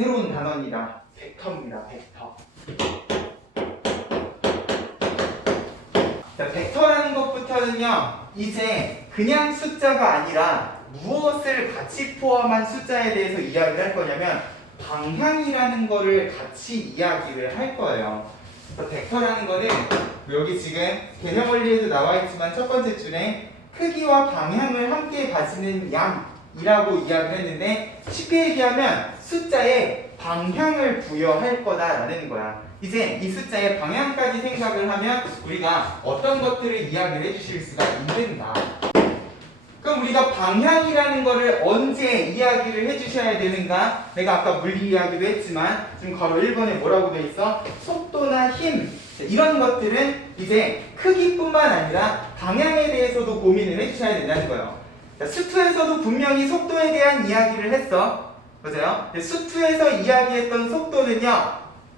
새로운 단어입니다. 벡터입니다. 벡터. 자, 벡터라는 것부터는요, 이제 그냥 숫자가 아니라 무엇을 같이 포함한 숫자에 대해서 이야기를 할 거냐면 방향이라는 거를 같이 이야기를 할 거예요. 그래서 벡터라는 거는 여기 지금 개념 원리에도 나와 있지만 첫 번째 줄에 크기와 방향을 함께 가지는 양이라고 이야기를 했는데, 쉽게 얘기하면 숫자에 방향을 부여할 거다라는 거야. 이제 이 숫자의 방향까지 생각을 하면 우리가 어떤 것들을 이야기를 해주실 수가 있는가. 그럼 우리가 방향이라는 거를 언제 이야기를 해주셔야 되는가? 내가 아까 물리 이야기도 했지만 지금 괄호 1번에 뭐라고 돼 있어? 속도나 힘, 이런 것들은 이제 크기뿐만 아니라 방향에 대해서도 고민을 해주셔야 된다는 거예요. 자, 수투에서도 분명히 속도에 대한 이야기를 했어. 맞아요? 수투에서 이야기했던 속도는요,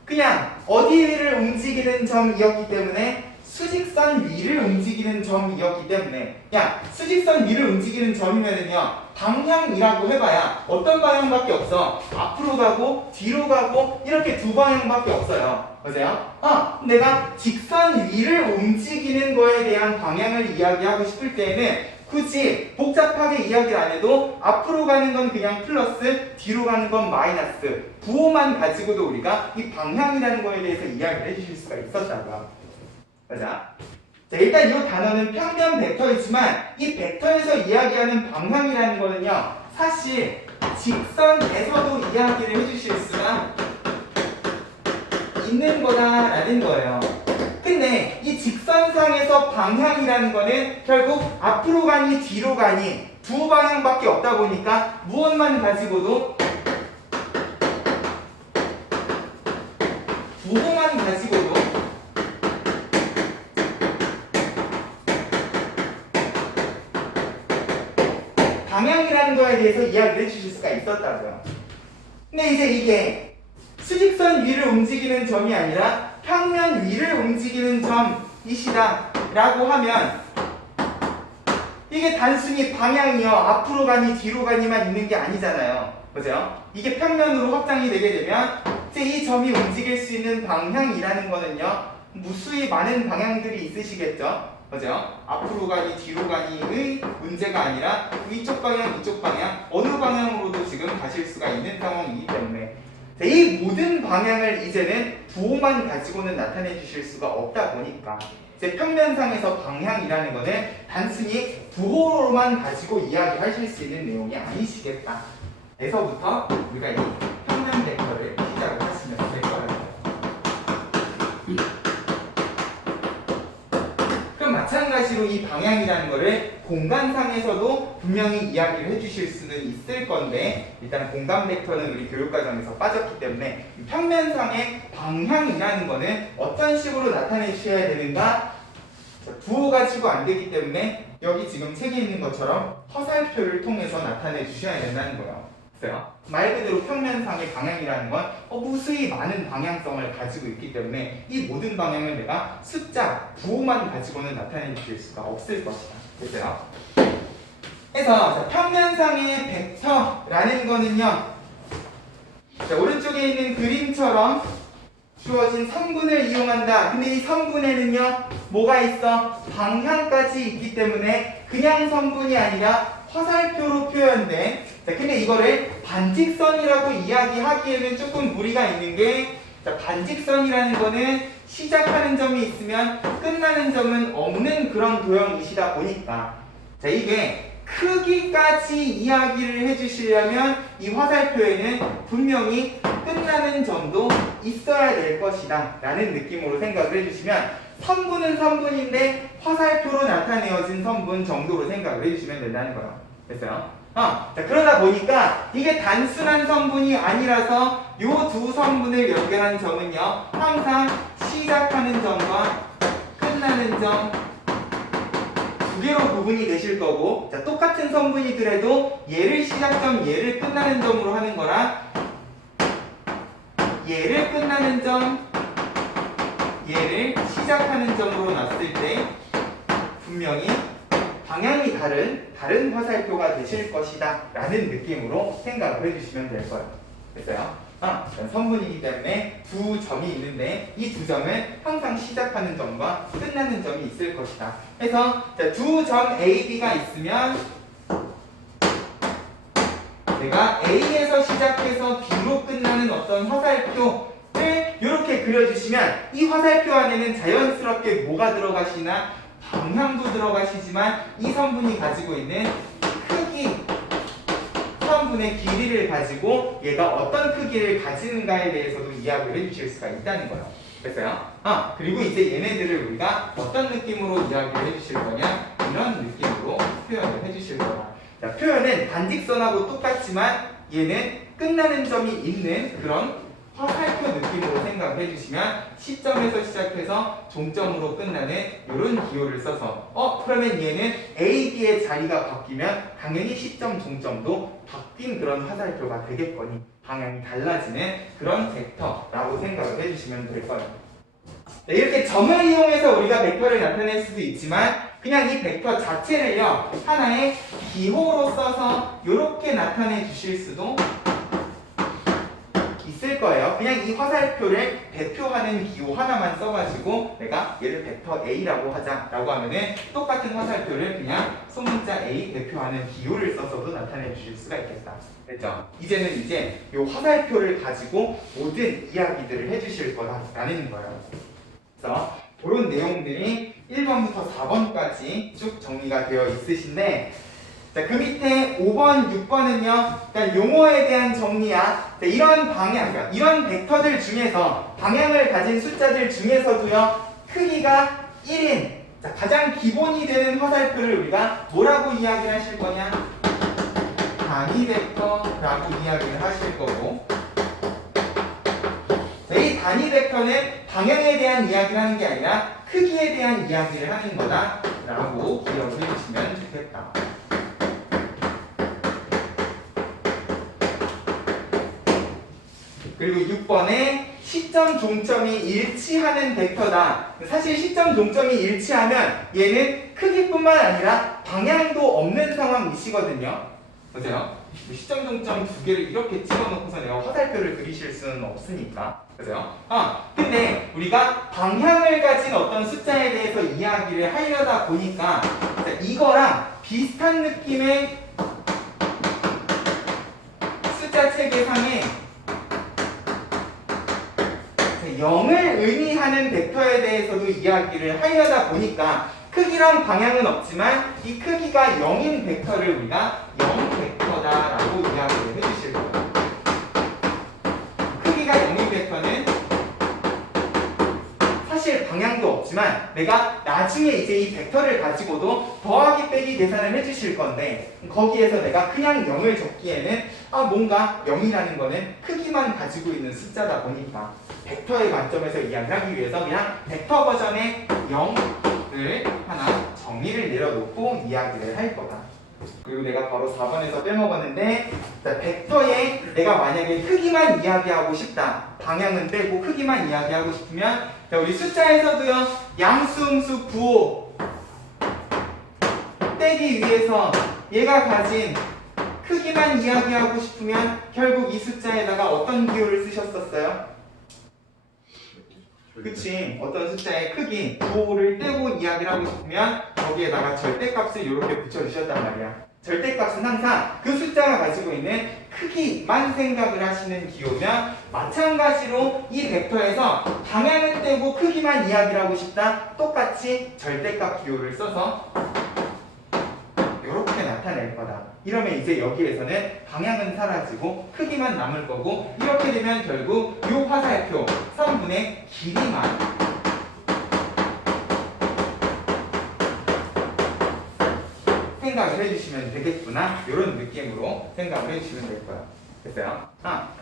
그냥 어디를 움직이는 점이었기 때문에 수직선 위를 움직이는 점이었기 때문에, 야, 수직선 위를 움직이는 점이면은요, 방향이라고 해봐야 어떤 방향밖에 없어. 앞으로 가고 뒤로 가고 이렇게 두 방향밖에 없어요. 맞아요? 내가 직선 위를 움직이는 거에 대한 방향을 이야기하고 싶을 때는 굳이 복잡하게 이야기를 안 해도 앞으로 가는 건 그냥 플러스, 뒤로 가는 건 마이너스, 부호만 가지고도 우리가 이 방향이라는 거에 대해서 이야기를 해주실 수가 있었다고요. 자, 일단 이 단어는 평면 벡터이지만 이 벡터에서 이야기하는 방향이라는 거는요, 사실 직선에서도 이야기를 해주실 수가 있는 거다라는 거예요. 근데 이 직선상에서 방향이라는 거는 결국 앞으로 가니 뒤로 가니 두 방향밖에 없다 보니까 무엇만 가지고도, 부호만 가지고도 방향이라는 거에 대해서 이야기를 해주실 수가 있었다고요. 근데 이제 이게 수직선 위를 움직이는 점이 아니라 평면 위를 움직이는 점이시다 라고 하면 이게 단순히 방향이요, 앞으로 가니 뒤로 가니만 있는 게 아니잖아요. 그죠? 이게 평면으로 확장이 되게 되면 이제 이 점이 움직일 수 있는 방향이라는 거는요, 무수히 많은 방향들이 있으시겠죠? 그죠? 앞으로 가니 뒤로 가니의 문제가 아니라 이쪽 방향, 이쪽 방향, 어느 방향으로도 지금 가실 수가 있는 상황이기 때문에 이 모든 방향을 이제는 부호만 가지고는 나타내 주실 수가 없다 보니까 이제 평면상에서 방향이라는 거는 단순히 부호로만 가지고 이야기하실 수 있는 내용이 아니시겠다. 에서부터 우리가 이 평면 벡터를 시작을 하시면 될 거라고요. 그럼 마찬가지로 이 방향이라는 거를 공간상에서도 분명히 이야기를 해주실 수는 있을 건데, 일단 공간 벡터는 우리 교육과정에서 빠졌기 때문에 평면상의 방향이라는 거는 어떤 식으로 나타내 주셔야 되는가? 부호 가지고 안 되기 때문에 여기 지금 책에 있는 것처럼 화살표를 통해서 나타내 주셔야 된다는 거예요. 말 그대로 평면상의 방향이라는 건 무수히 많은 방향성을 가지고 있기 때문에 이 모든 방향을 내가 숫자, 부호만 가지고는 나타내 주실 수가 없을 것이다. 됐어요? 그래서 평면상의 벡터라는 거는요, 자, 오른쪽에 있는 그림처럼 주어진 성분을 이용한다. 근데 이 성분에는요, 뭐가 있어? 방향까지 있기 때문에 그냥 성분이 아니라 화살표로 표현돼. 자, 근데 이거를 반직선이라고 이야기하기에는 조금 무리가 있는 게, 자, 반직선이라는 거는 시작하는 점이 있으면 끝나는 점은 없는 그런 도형이시다 보니까, 자, 이게 크기까지 이야기를 해주시려면 이 화살표에는 분명히 끝나는 점도 있어야 될 것이다 라는 느낌으로 생각을 해주시면, 성분은 성분인데 화살표로 나타내어진 성분 정도로 생각을 해주시면 된다는 거예요. 됐어요? 자, 그러다 보니까 이게 단순한 성분이 아니라서 이 두 성분을 연결한 점은요, 항상 시작하는 점과 끝나는 점 두 개로 구분이 되실 거고, 자, 똑같은 성분이더라도 얘를 시작점, 얘를 끝나는 점으로 하는 거랑 얘를 끝나는 점, 얘를 시작하는 점으로 놨을 때 분명히 방향이 다른 화살표가 되실 것이다 라는 느낌으로 생각을 해주시면 될 거예요. 됐어요? 선분이기 때문에 두 점이 있는데 이 두 점은 항상 시작하는 점과 끝나는 점이 있을 것이다. 그래서 두 점 A, B가 있으면 내가 A에서 시작해서 B로 끝나는 어떤 화살표를 이렇게 그려주시면 이 화살표 안에는 자연스럽게 뭐가 들어가시나 방향도 들어가시지만 이 선분이 가지고 있는 크기, 선분의 길이를 가지고 얘가 어떤 크기를 가지는가에 대해서도 이야기를 해주실 수가 있다는 거예요. 됐어요? 그리고 이제 얘네들을 우리가 어떤 느낌으로 이야기를 해주실 거냐? 이런 느낌으로 표현을 해주실 거야. 자, 표현은 단직선하고 똑같지만 얘는 끝나는 점이 있는 그런 화살표 느낌으로 생각해 주시면 시점에서 시작해서 종점으로 끝나는 이런 기호를 써서 그러면 얘는 A, B의 자리가 바뀌면 당연히 시점, 종점도 바뀐 그런 화살표가 되겠거니 방향이 달라지는 그런 벡터라고 생각을 해주시면 될 거예요. 네, 이렇게 점을 이용해서 우리가 벡터를 나타낼 수도 있지만 그냥 이 벡터 자체를요 하나의 기호로 써서 이렇게 나타내 주실 수도 있을 거예요. 그냥 이 화살표를 대표하는 기호 하나만 써가지고 내가 얘를 벡터 A라고 하자라고 하면은 똑같은 화살표를 그냥 소문자 A 대표하는 기호를 써서도 나타내 주실 수가 있겠다. 됐죠? 이제는 이제 이 화살표를 가지고 모든 이야기들을 해주실 거다라는 거예요. 그래서 그런 내용들이 1번부터 4번까지 쭉 정리가 되어 있으신데 자, 그 밑에 5번, 6번은요, 일단 용어에 대한 정리야. 자, 이런 방향, 그러니까 이런 벡터들 중에서, 방향을 가진 숫자들 중에서도요, 크기가 1인, 자, 가장 기본이 되는 화살표를 우리가 뭐라고 이야기를 하실 거냐? 단위 벡터라고 이야기를 하실 거고, 자, 이 단위 벡터는 방향에 대한 이야기를 하는 게 아니라 크기에 대한 이야기를 하는 거다라고 기억해 주시면 좋겠다. 그리고 6번에 시점, 종점이 일치하는 벡터다. 사실 시점, 종점이 일치하면 얘는 크기뿐만 아니라 방향도 없는 상황이시거든요. 보세요. 시점, 종점 두 개를 이렇게 찍어놓고서 내가 화살표를 그리실 수는 없으니까. 그죠? 근데 우리가 방향을 가진 어떤 숫자에 대해서 이야기를 하려다 보니까 이거랑 비슷한 느낌의 숫자 체계상에 0을 의미하는 벡터에 대해서도 이야기를 하려다 보니까 크기랑 방향은 없지만 이 크기가 0인 벡터를 우리가 0 벡터다라고 이야기를 해주실 거예요. 크기가 0인 벡터는 사실 방향도 없지만 내가 나중에 이제 이 벡터를 가지고도 더하기 빼기 계산을 해주실 건데 거기에서 내가 그냥 0을 적기에는 뭔가 0이라는 거는 크기만 가지고 있는 숫자다 보니까 벡터의 관점에서 이야기하기 위해서 그냥 벡터 버전의 0을 하나 정의를 내려놓고 이야기를 할 거다. 그리고 내가 바로 4번에서 빼먹었는데 자, 벡터에 내가 만약에 크기만 이야기하고 싶다. 방향은 빼고 크기만 이야기하고 싶으면 자, 우리 숫자에서도요. 양수, 음수, 부호 떼기 위해서 얘가 가진 크기만 이야기하고 싶으면 결국 이 숫자에다가 어떤 기호를 쓰셨었어요? 그치? 어떤 숫자의 크기, 부호를 떼고 이야기를 하고 싶으면 거기에다가 절대값을 이렇게 붙여주셨단 말이야. 절대값은 항상 그 숫자가 가지고 있는 크기만 생각을 하시는 기호면 마찬가지로 이 벡터에서 방향은 떼고 크기만 이야기를 하고 싶다. 똑같이 절대값 기호를 써서 이렇게 나타낼 거다. 이러면 이제 여기에서는 방향은 사라지고 크기만 남을 거고 이렇게 되면 결국 이 화살표 선분의 길이만 생각을 해주시면 되겠구나. 이런 느낌으로 생각을 해주시면 될 거예요. 됐어요?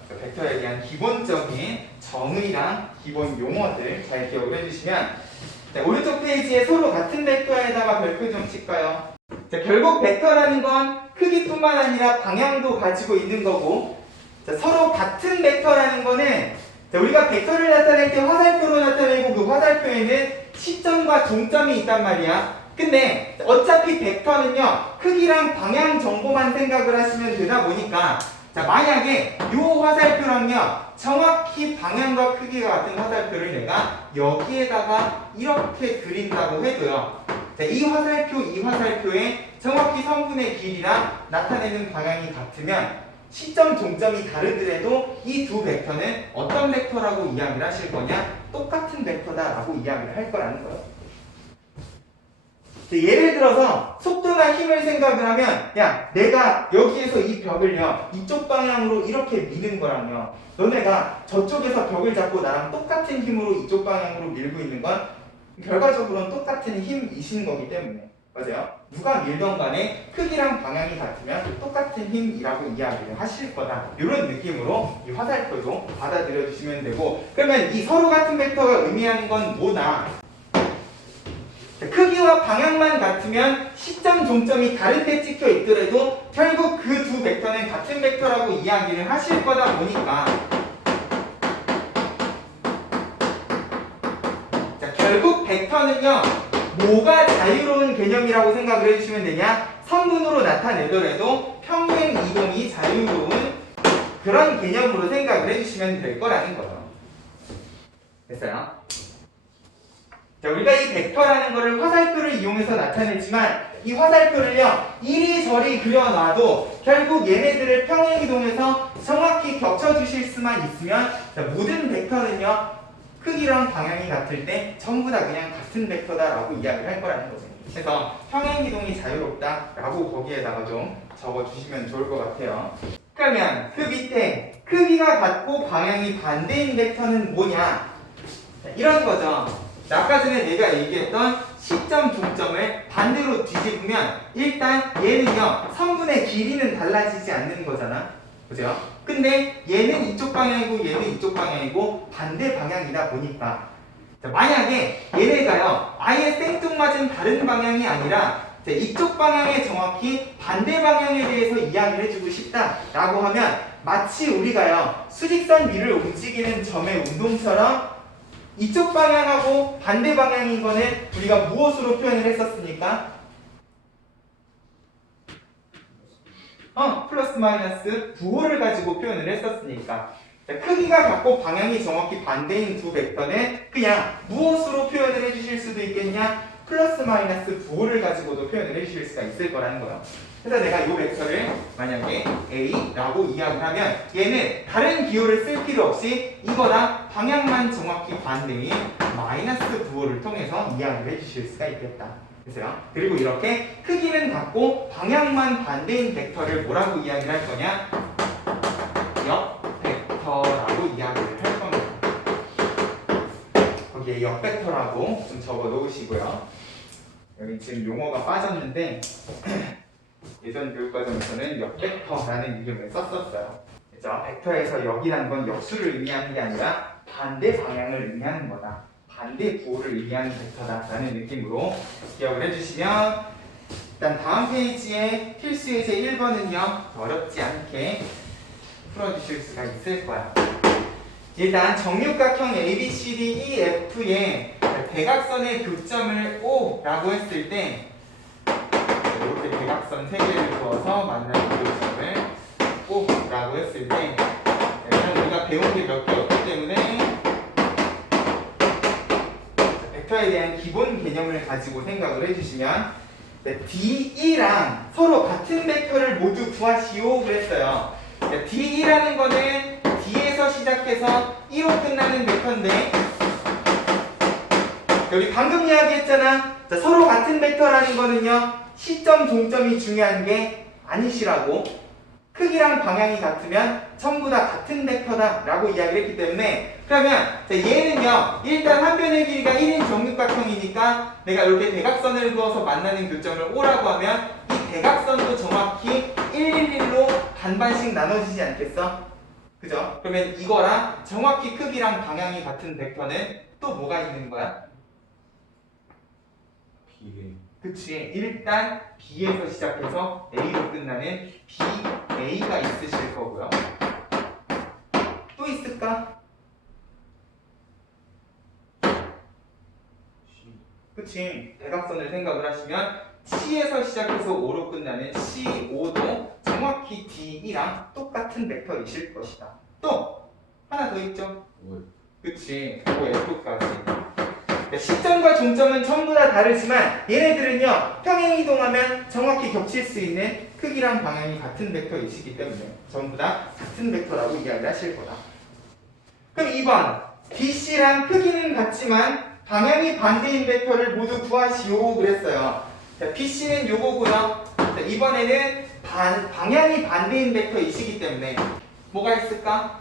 벡터에 대한 기본적인 정의랑 기본 용어들 잘 기억을 해주시면 자, 오른쪽 페이지에 서로 같은 벡터에다가 별표 좀 칠까요? 자, 결국 벡터라는 건 크기뿐만 아니라 방향도 가지고 있는 거고 자, 서로 같은 벡터라는 거는 자, 우리가 벡터를 나타낼 때 화살표로 나타내고 그 화살표에는 시점과 종점이 있단 말이야. 근데 어차피 벡터는요 크기랑 방향 정보만 생각을 하시면 되다 보니까 자, 만약에 이 화살표를 화살표랑요 정확히 방향과 크기가 같은 화살표를 내가 여기에다가 이렇게 그린다고 해도요. 자, 이 화살표에 정확히 성분의 길이랑 나타내는 방향이 같으면 시점 종점이 다르더라도 이 두 벡터는 어떤 벡터라고 이야기를 하실 거냐? 똑같은 벡터다라고 이야기를 할 거라는 거예요. 예를 들어서 속도나 힘을 생각을 하면 야 내가 여기에서 이 벽을요 이쪽 방향으로 이렇게 미는 거랑요 너네가 저쪽에서 벽을 잡고 나랑 똑같은 힘으로 이쪽 방향으로 밀고 있는 건 결과적으로는 똑같은 힘이신 거기 때문에 맞아요? 누가 밀던 간에 크기랑 방향이 같으면 똑같은 힘이라고 이야기를 하실 거다 이런 느낌으로 이 화살표도 받아들여 주시면 되고 그러면 이 서로 같은 벡터가 의미하는 건 뭐나 크기와 방향만 같으면 시점 종점이 다른 데 찍혀 있더라도 결국 그 두 벡터는 같은 벡터라고 이야기를 하실 거다 보니까 자, 결국 벡터는요 뭐가 자유로운 개념이라고 생각을 해주시면 되냐 성분으로 나타내더라도 평행 이동이 자유로운 그런 개념으로 생각을 해주시면 될 거라는 거죠. 됐어요? 자, 우리가 이 벡터라는 거를 화살표를 이용해서 나타내지만 이 화살표를요 이리저리 그려놔도 결국 얘네들을 평행이동해서 정확히 겹쳐주실 수만 있으면 자, 모든 벡터는요 크기랑 방향이 같을 때 전부 다 그냥 같은 벡터다라고 이야기를 할 거라는 거죠. 그래서 평행이동이 자유롭다라고 거기에다가 좀 적어주시면 좋을 것 같아요. 그러면 그 밑에 크기가 같고 방향이 반대인 벡터는 뭐냐 이런 거죠. 아까 전에 내가 얘기했던 시점 종점을 반대로 뒤집으면 일단 얘는요 성분의 길이는 달라지지 않는 거잖아 그죠? 근데 얘는 이쪽 방향이고 얘는 이쪽 방향이고 반대 방향이다 보니까 자, 만약에 얘네가요 아예 생뚱맞은 다른 방향이 아니라 자, 이쪽 방향에 정확히 반대 방향에 대해서 이야기를 해주고 싶다라고 하면 마치 우리가요 수직선 위를 움직이는 점의 운동처럼 이쪽 방향하고 반대 방향인 거는 우리가 무엇으로 표현을 했었습니까? 플러스 마이너스 부호를 가지고 표현을 했었으니까 자, 크기가 같고 방향이 정확히 반대인 두 벡터는 그냥 무엇으로 표현을 해주실 수도 있겠냐? 플러스 마이너스 부호를 가지고도 표현을 해주실 수가 있을 거라는 거예요. 그래서 내가 이 벡터를 만약에 A라고 이야기를 하면 얘는 다른 기호를 쓸 필요 없이 이거랑 방향만 정확히 반대인 마이너스 부호를 통해서 이야기를 해주실 수가 있겠다. 그래서요. 그리고 이렇게 크기는 같고 방향만 반대인 벡터를 뭐라고 이야기를 할 거냐? 역 벡터라고 이야기를 할 겁니다. 거기에 역 벡터라고 좀 적어 놓으시고요. 여기 지금 용어가 빠졌는데 예전 교육과정에서는 역벡터라는 이름을 썼었어요. 그죠? 벡터에서 역이라는 건 역수를 의미하는 게 아니라 반대 방향을 의미하는 거다. 반대 부호를 의미하는 벡터다라는 느낌으로 기억을 해주시면 일단 다음 페이지에 필수 예제 1번은요 어렵지 않게 풀어주실 수가 있을 거야. 일단 정육각형 ABCDEF의 대각선의 교점을 O라고 했을 때 이렇게 대각선 3개를 그어서 만나는 교점을 O라고 했을 때 일단 우리가 배운 게 몇 개 없기 때문에 벡터에 대한 기본 개념을 가지고 생각을 해주시면 DE랑 서로 같은 벡터를 모두 구하시오 그랬어요. DE라는 거는 D에서 시작해서 E로 끝나는 벡터인데 여기 방금 이야기했잖아. 자, 서로 같은 벡터라는 거는요 시점 종점이 중요한 게 아니시라고 크기랑 방향이 같으면 전부 다 같은 벡터다 라고 이야기를 했기 때문에 그러면 자, 얘는요 일단 한 변의 길이가 1인 정육각형이니까 내가 이렇게 대각선을 그어서 만나는 교점을 O라고 하면 이 대각선도 정확히 111로 반반씩 나눠지지 않겠어? 그죠? 그러면 이거랑 정확히 크기랑 방향이 같은 벡터는 또 뭐가 있는 거야? B. 그치. 일단 B에서 시작해서 A로 끝나는 BA가 있으실 거고요. 또 있을까? 그치. 대각선을 생각을 하시면 C에서 시작해서 O로 끝나는 CO도 정확히 D랑 똑같은 벡터이실 것이다. 또 하나 더 있죠? 그치, OF까지. 시점과 종점은 전부 다 다르지만 얘네들은요 평행이동하면 정확히 겹칠 수 있는 크기랑 방향이 같은 벡터이시기 때문에 전부 다 같은 벡터라고 이야기를 하실 거다. 그럼 2번 BC랑 크기는 같지만 방향이 반대인 벡터를 모두 구하시오 그랬어요. 자, BC는 요거고요. 자, 이번에는 방향이 반대인 벡터이시기 때문에 뭐가 있을까?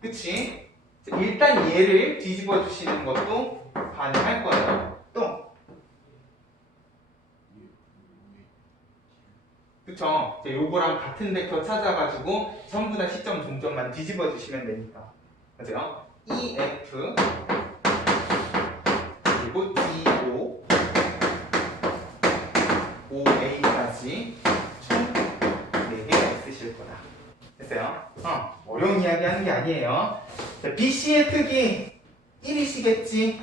그치? 일단 얘를 뒤집어 주시는 것도 가능할 거예요. 또 그쵸? 요거랑 같은 벡터 찾아가지고 전부 다 시점 종점만 뒤집어 주시면 되니까. 맞아요? EF 그리고 DO OA까지 총 4개가 있으실 거다. 됐어요? 어려운 이야기 하는 게 아니에요. 자, BC의 크기 1이시겠지?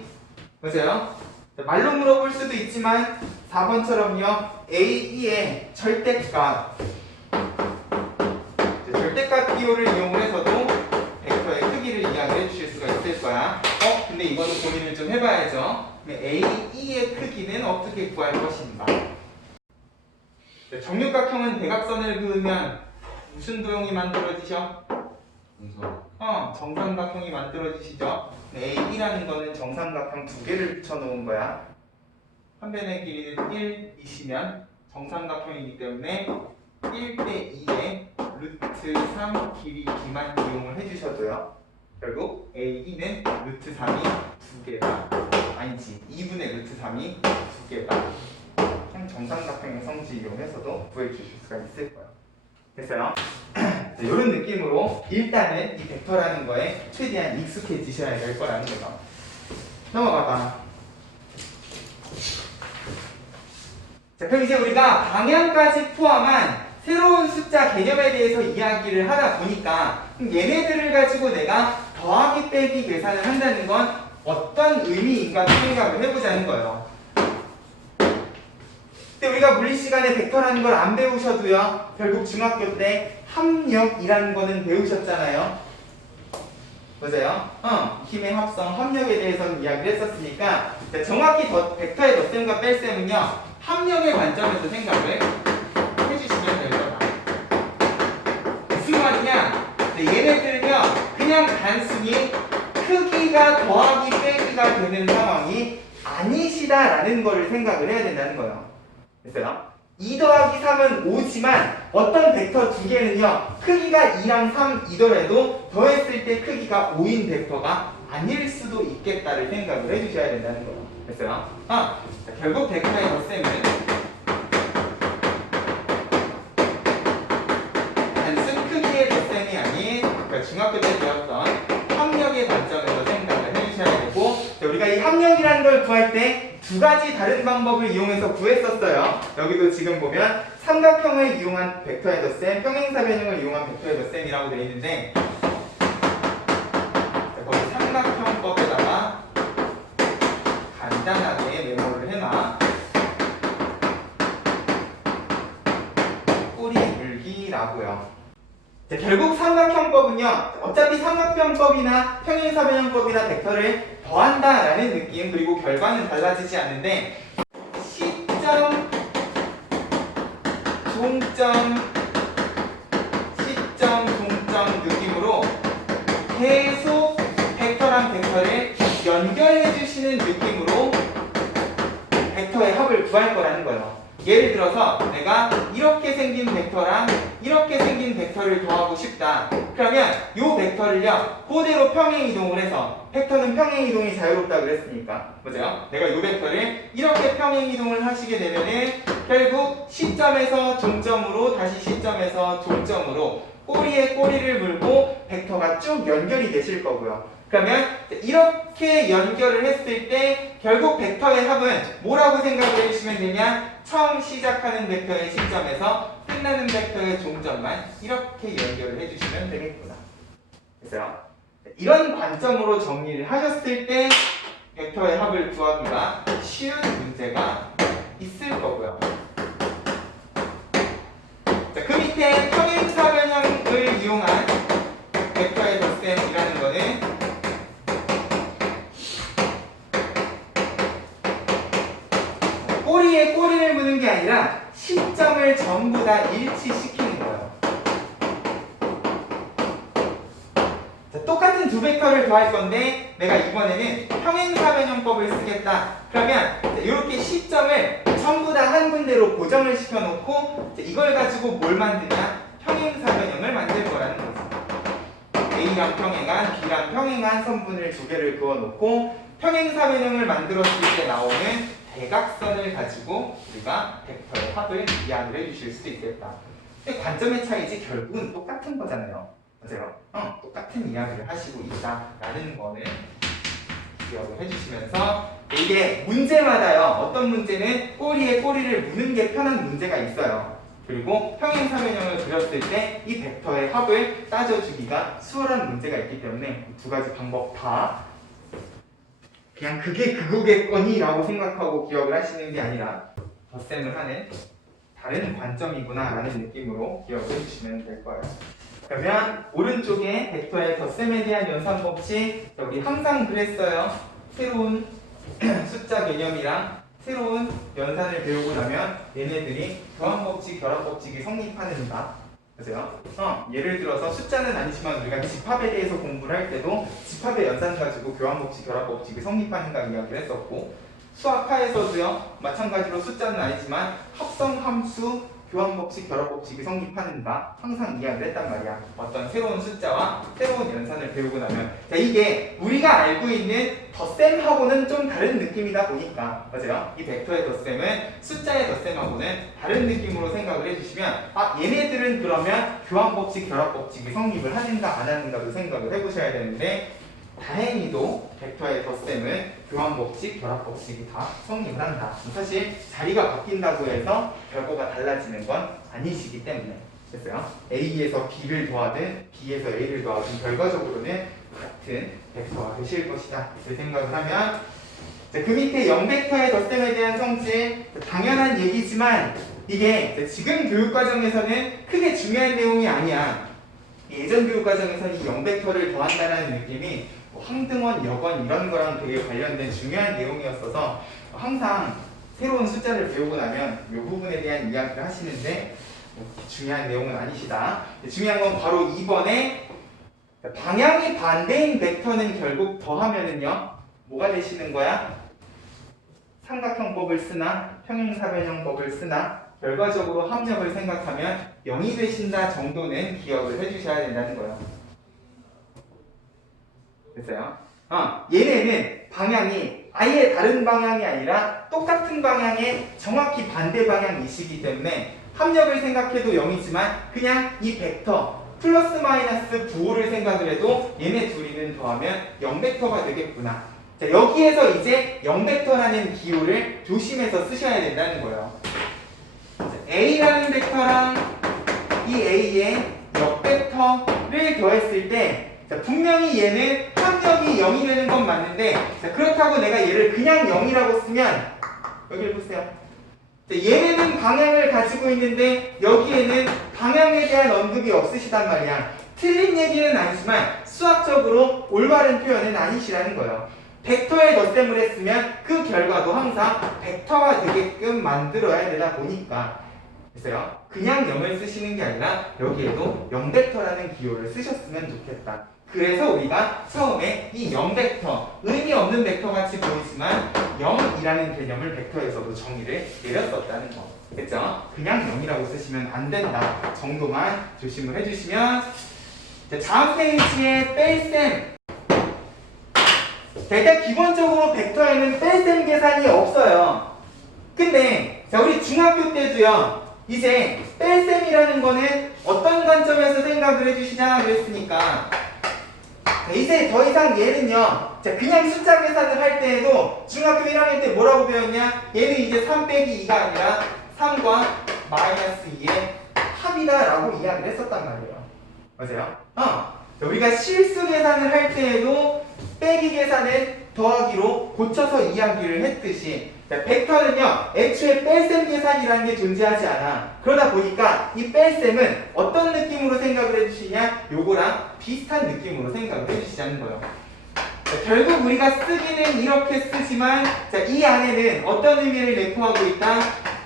맞아요? 자, 말로 물어볼 수도 있지만 4번처럼요. AE의 절대값 절대값 기호를 이용해서도 벡터의 크기를 이야기해 주실 수가 있을 거야. 근데 이거는 고민을 좀 해봐야죠. AE의 크기는 어떻게 구할 것인가? 자, 정육각형은 대각선을 그으면 무슨 도형이 만들어지죠? 정삼각형이 만들어지시죠? AE라는 거는 정삼각형 2개를 붙여놓은 거야. 한 변의 길이는 1이시면 정삼각형이기 때문에 1대 2의 루트 3 길이기만 이용을 해주셔도요. 결국 AE는 루트 3이 2개다. 아니지, 2분의 루트 3이 2개다. 정삼각형의 성질 이용해서도 구해주실 수가 있을 거예요. 됐어요? 이런 느낌으로 일단은 이 벡터라는 거에 최대한 익숙해지셔야 될 거라는 거죠. 넘어가봐. 자, 그럼 이제 우리가 방향까지 포함한 새로운 숫자 개념에 대해서 이야기를 하다 보니까 얘네들을 가지고 내가 더하기 빼기 계산을 한다는 건 어떤 의미인가 생각을 해보자는 거예요. 근데 우리가 물리 시간에 벡터라는 걸 안 배우셔도요 결국 중학교 때 합력이라는 거는 배우셨잖아요. 맞아요? 힘의 합성, 합력에 대해서는 이야기를 했었으니까 정확히 벡터의 덧셈과 뺄셈은요 합력의 관점에서 생각을 해주시면 될 거다. 무슨 말이냐? 얘네들은요 그냥 단순히 크기가 더하기 빼기가 되는 상황이 아니시다라는 거를 생각을 해야 된다는 거예요. 됐어요? 2 더하기 3은 5지만 어떤 벡터 두 개는요 크기가 2랑 3이더라도 더했을 때 크기가 5인 벡터가 아닐 수도 있겠다를 생각을 해주셔야 된다는 거예요. 됐어요? 자, 결국 벡터의 덧셈은 단순 크기의 덧셈이 아닌 그러니까 중학교 때 배웠던 합력의 관점에서 생각을 해주셔야 되고 우리가 이 합력이라는 걸 구할 때 두 가지 다른 방법을 이용해서 구했었어요. 여기도 지금 보면 삼각형을 이용한 벡터의 덧셈, 평행사변형을 이용한 벡터의 덧셈이라고 되어 있는데 거기 삼각형법에다가 간단하게 메모를 해놔. 꼬리 물기라고요. 결국 삼각형법은요 어차피 삼각형법이나 평행사변형법이나 벡터를 더한다라는 느낌 그리고 결과는 달라지지 않는데 시점, 종점, 느낌으로 계속 벡터랑 벡터를 연결해 주시는 느낌으로 벡터의 합을 구할 거라는 거예요. 예를 들어서 내가 이렇게 생긴 벡터랑 이렇게 생긴 벡터를 더하고 싶다. 그러면 이 벡터를요 그대로 평행이동을 해서 벡터는 평행이동이 자유롭다 그랬으니까 맞아요? 내가 이 벡터를 이렇게 평행이동을 하시게 되면은 결국 시점에서 종점으로 다시 시점에서 종점으로 꼬리에 꼬리를 물고 벡터가 쭉 연결이 되실 거고요. 그러면 이렇게 연결을 했을 때 결국 벡터의 합은 뭐라고 생각을 해주시면 되냐? 처음 시작하는 벡터의 시점에서 끝나는 벡터의 종점만 이렇게 연결을 해주시면 되겠구나. 됐어요? 이런 관점으로 정리를 하셨을 때 벡터의 합을 구하기가 쉬운 문제가 있을 거고요. 아니라 시점을 전부 다 일치시키는 거예요. 자, 똑같은 두 벡터를 더할 건데 내가 이번에는 평행사변형법을 쓰겠다. 그러면 이렇게 시점을 전부 다 한 군데로 고정을 시켜놓고 이걸 가지고 뭘 만드냐? 평행사변형을 만들 거라는 거죠. A랑 평행한, B랑 평행한 선분을 두 개를 그어놓고 평행사변형을 만들었을 때 나오는 대각선을 가지고 우리가 벡터의 합을 이야기를 해주실 수도 있겠다. 근데 관점의 차이지 결국은 똑같은 거잖아요. 맞아요? 똑같은 이야기를 하시고 있다라는 거는 기억을 해주시면서 이게 문제마다요. 어떤 문제는 꼬리에 꼬리를 무는 게 편한 문제가 있어요. 그리고 평행사변형을 그렸을 때 이 벡터의 합을 따져주기가 수월한 문제가 있기 때문에 두 가지 방법 다 그냥 그게 그거겠거니라고 생각하고 기억을 하시는 게 아니라 덧셈을 하는 다른 관점이구나 라는 느낌으로 기억을 해주시면 될 거예요. 그러면 오른쪽에 벡터의 덧셈에 대한 연산법칙 여기 항상 그랬어요. 새로운 숫자 개념이랑 새로운 연산을 배우고 나면 얘네들이 교환법칙, 결합법칙이 성립하는다. 그죠? 예를 들어서 숫자는 아니지만 우리가 집합에 대해서 공부를 할 때도 집합의 연산 가지고 교환법칙, 결합법칙이 성립하는가 이야기를 했었고 수학파에서도요 마찬가지로 숫자는 아니지만 합성함수, 교환법칙, 결합법칙이 성립하는가 항상 이야기를 했단 말이야. 어떤 새로운 숫자와 새로운 연산을 배우고 나면 자, 이게 우리가 알고 있는 덧셈하고는 좀 다른 느낌이다 보니까 맞아요? 이 벡터의 덧셈은 숫자의 덧셈하고는 다른 느낌으로 생각을 해주시면 얘네들은 그러면 교환법칙, 결합법칙이 성립을 하는가 안 하는가도 생각을 해보셔야 되는데 다행히도 벡터의 덧셈은 교환법칙, 결합법칙이 다 성립을 한다. 사실 자리가 바뀐다고 해서 결과가 달라지는 건 아니시기 때문에 됐어요? A에서 B를 더하든 B에서 A를 더하든 결과적으로는 같은 벡터가 되실 것이다. 이렇게 생각을 하면 그 밑에 0벡터의 덧셈에 대한 성질 당연한 얘기지만 이게 지금 교육과정에서는 크게 중요한 내용이 아니야. 예전 교육과정에서는 이 0벡터를 더한다는 느낌이 황등원, 역원 이런 거랑 되게 관련된 중요한 내용이었어서 항상 새로운 숫자를 배우고 나면 이 부분에 대한 이야기를 하시는데 중요한 내용은 아니시다. 중요한 건 바로 2번에 방향이 반대인 벡터는 결국 더하면은요 뭐가 되시는 거야? 삼각형법을 쓰나 평행사변형법을 쓰나 결과적으로 합력을 생각하면 0이 되신다 정도는 기억을 해주셔야 된다는 거예요. 됐어요? 얘네는 방향이 아예 다른 방향이 아니라 똑같은 방향의 정확히 반대 방향이시기 때문에 합력을 생각해도 0이지만 그냥 이 벡터 플러스 마이너스 부호를 생각을 해도 얘네 둘이는 더하면 0벡터가 되겠구나. 자, 여기에서 이제 0벡터라는 기호를 조심해서 쓰셔야 된다는 거예요. A라는 벡터랑 이 A의 역벡터를 더했을 때 자, 분명히 얘는 합력이 0이 되는 건 맞는데 자, 그렇다고 내가 얘를 그냥 0이라고 쓰면 여기를 보세요. 자, 얘네는 방향을 가지고 있는데 여기에는 방향에 대한 언급이 없으시단 말이야. 틀린 얘기는 아니지만 수학적으로 올바른 표현은 아니시라는 거예요. 벡터에 덧셈을 했으면 그 결과도 항상 벡터가 되게끔 만들어야 되다 보니까 됐어요? 그냥 0을 쓰시는 게 아니라 여기에도 0벡터라는 기호를 쓰셨으면 좋겠다. 그래서 우리가 처음에 이 0벡터, 의미 없는 벡터 같이 보이지만 0이라는 개념을 벡터에서도 정의를 내렸었다는 거. 됐죠? 그냥 0이라고 쓰시면 안 된다 정도만 조심을 해주시면 자, 다음 페이지에 뺄셈. 자, 일단 기본적으로 벡터에는 뺄셈 계산이 없어요. 근데 자, 우리 중학교 때도요. 이제 뺄셈이라는 거는 어떤 관점에서 생각을 해주시냐 그랬으니까 자, 이제 더 이상 얘는요 자, 그냥 숫자 계산을 할 때에도 중학교 1학년 때 뭐라고 배웠냐 얘는 이제 3 빼기 2가 아니라 3과 마이너스 2의 합이다 라고 이야기를 했었단 말이에요. 맞아요? 자, 우리가 실수 계산을 할 때에도 빼기 계산은 더하기로 고쳐서 이야기를 했듯이 자, 벡터는요 애초에 뺄셈 계산이라는 게 존재하지 않아. 그러다 보니까 이 뺄셈은 어떤 느낌으로 생각을 해주시냐 요거랑 비슷한 느낌으로 생각을 해주시자는 거예요. 자, 결국 우리가 쓰기는 이렇게 쓰지만 자, 이 안에는 어떤 의미를 내포하고 있다?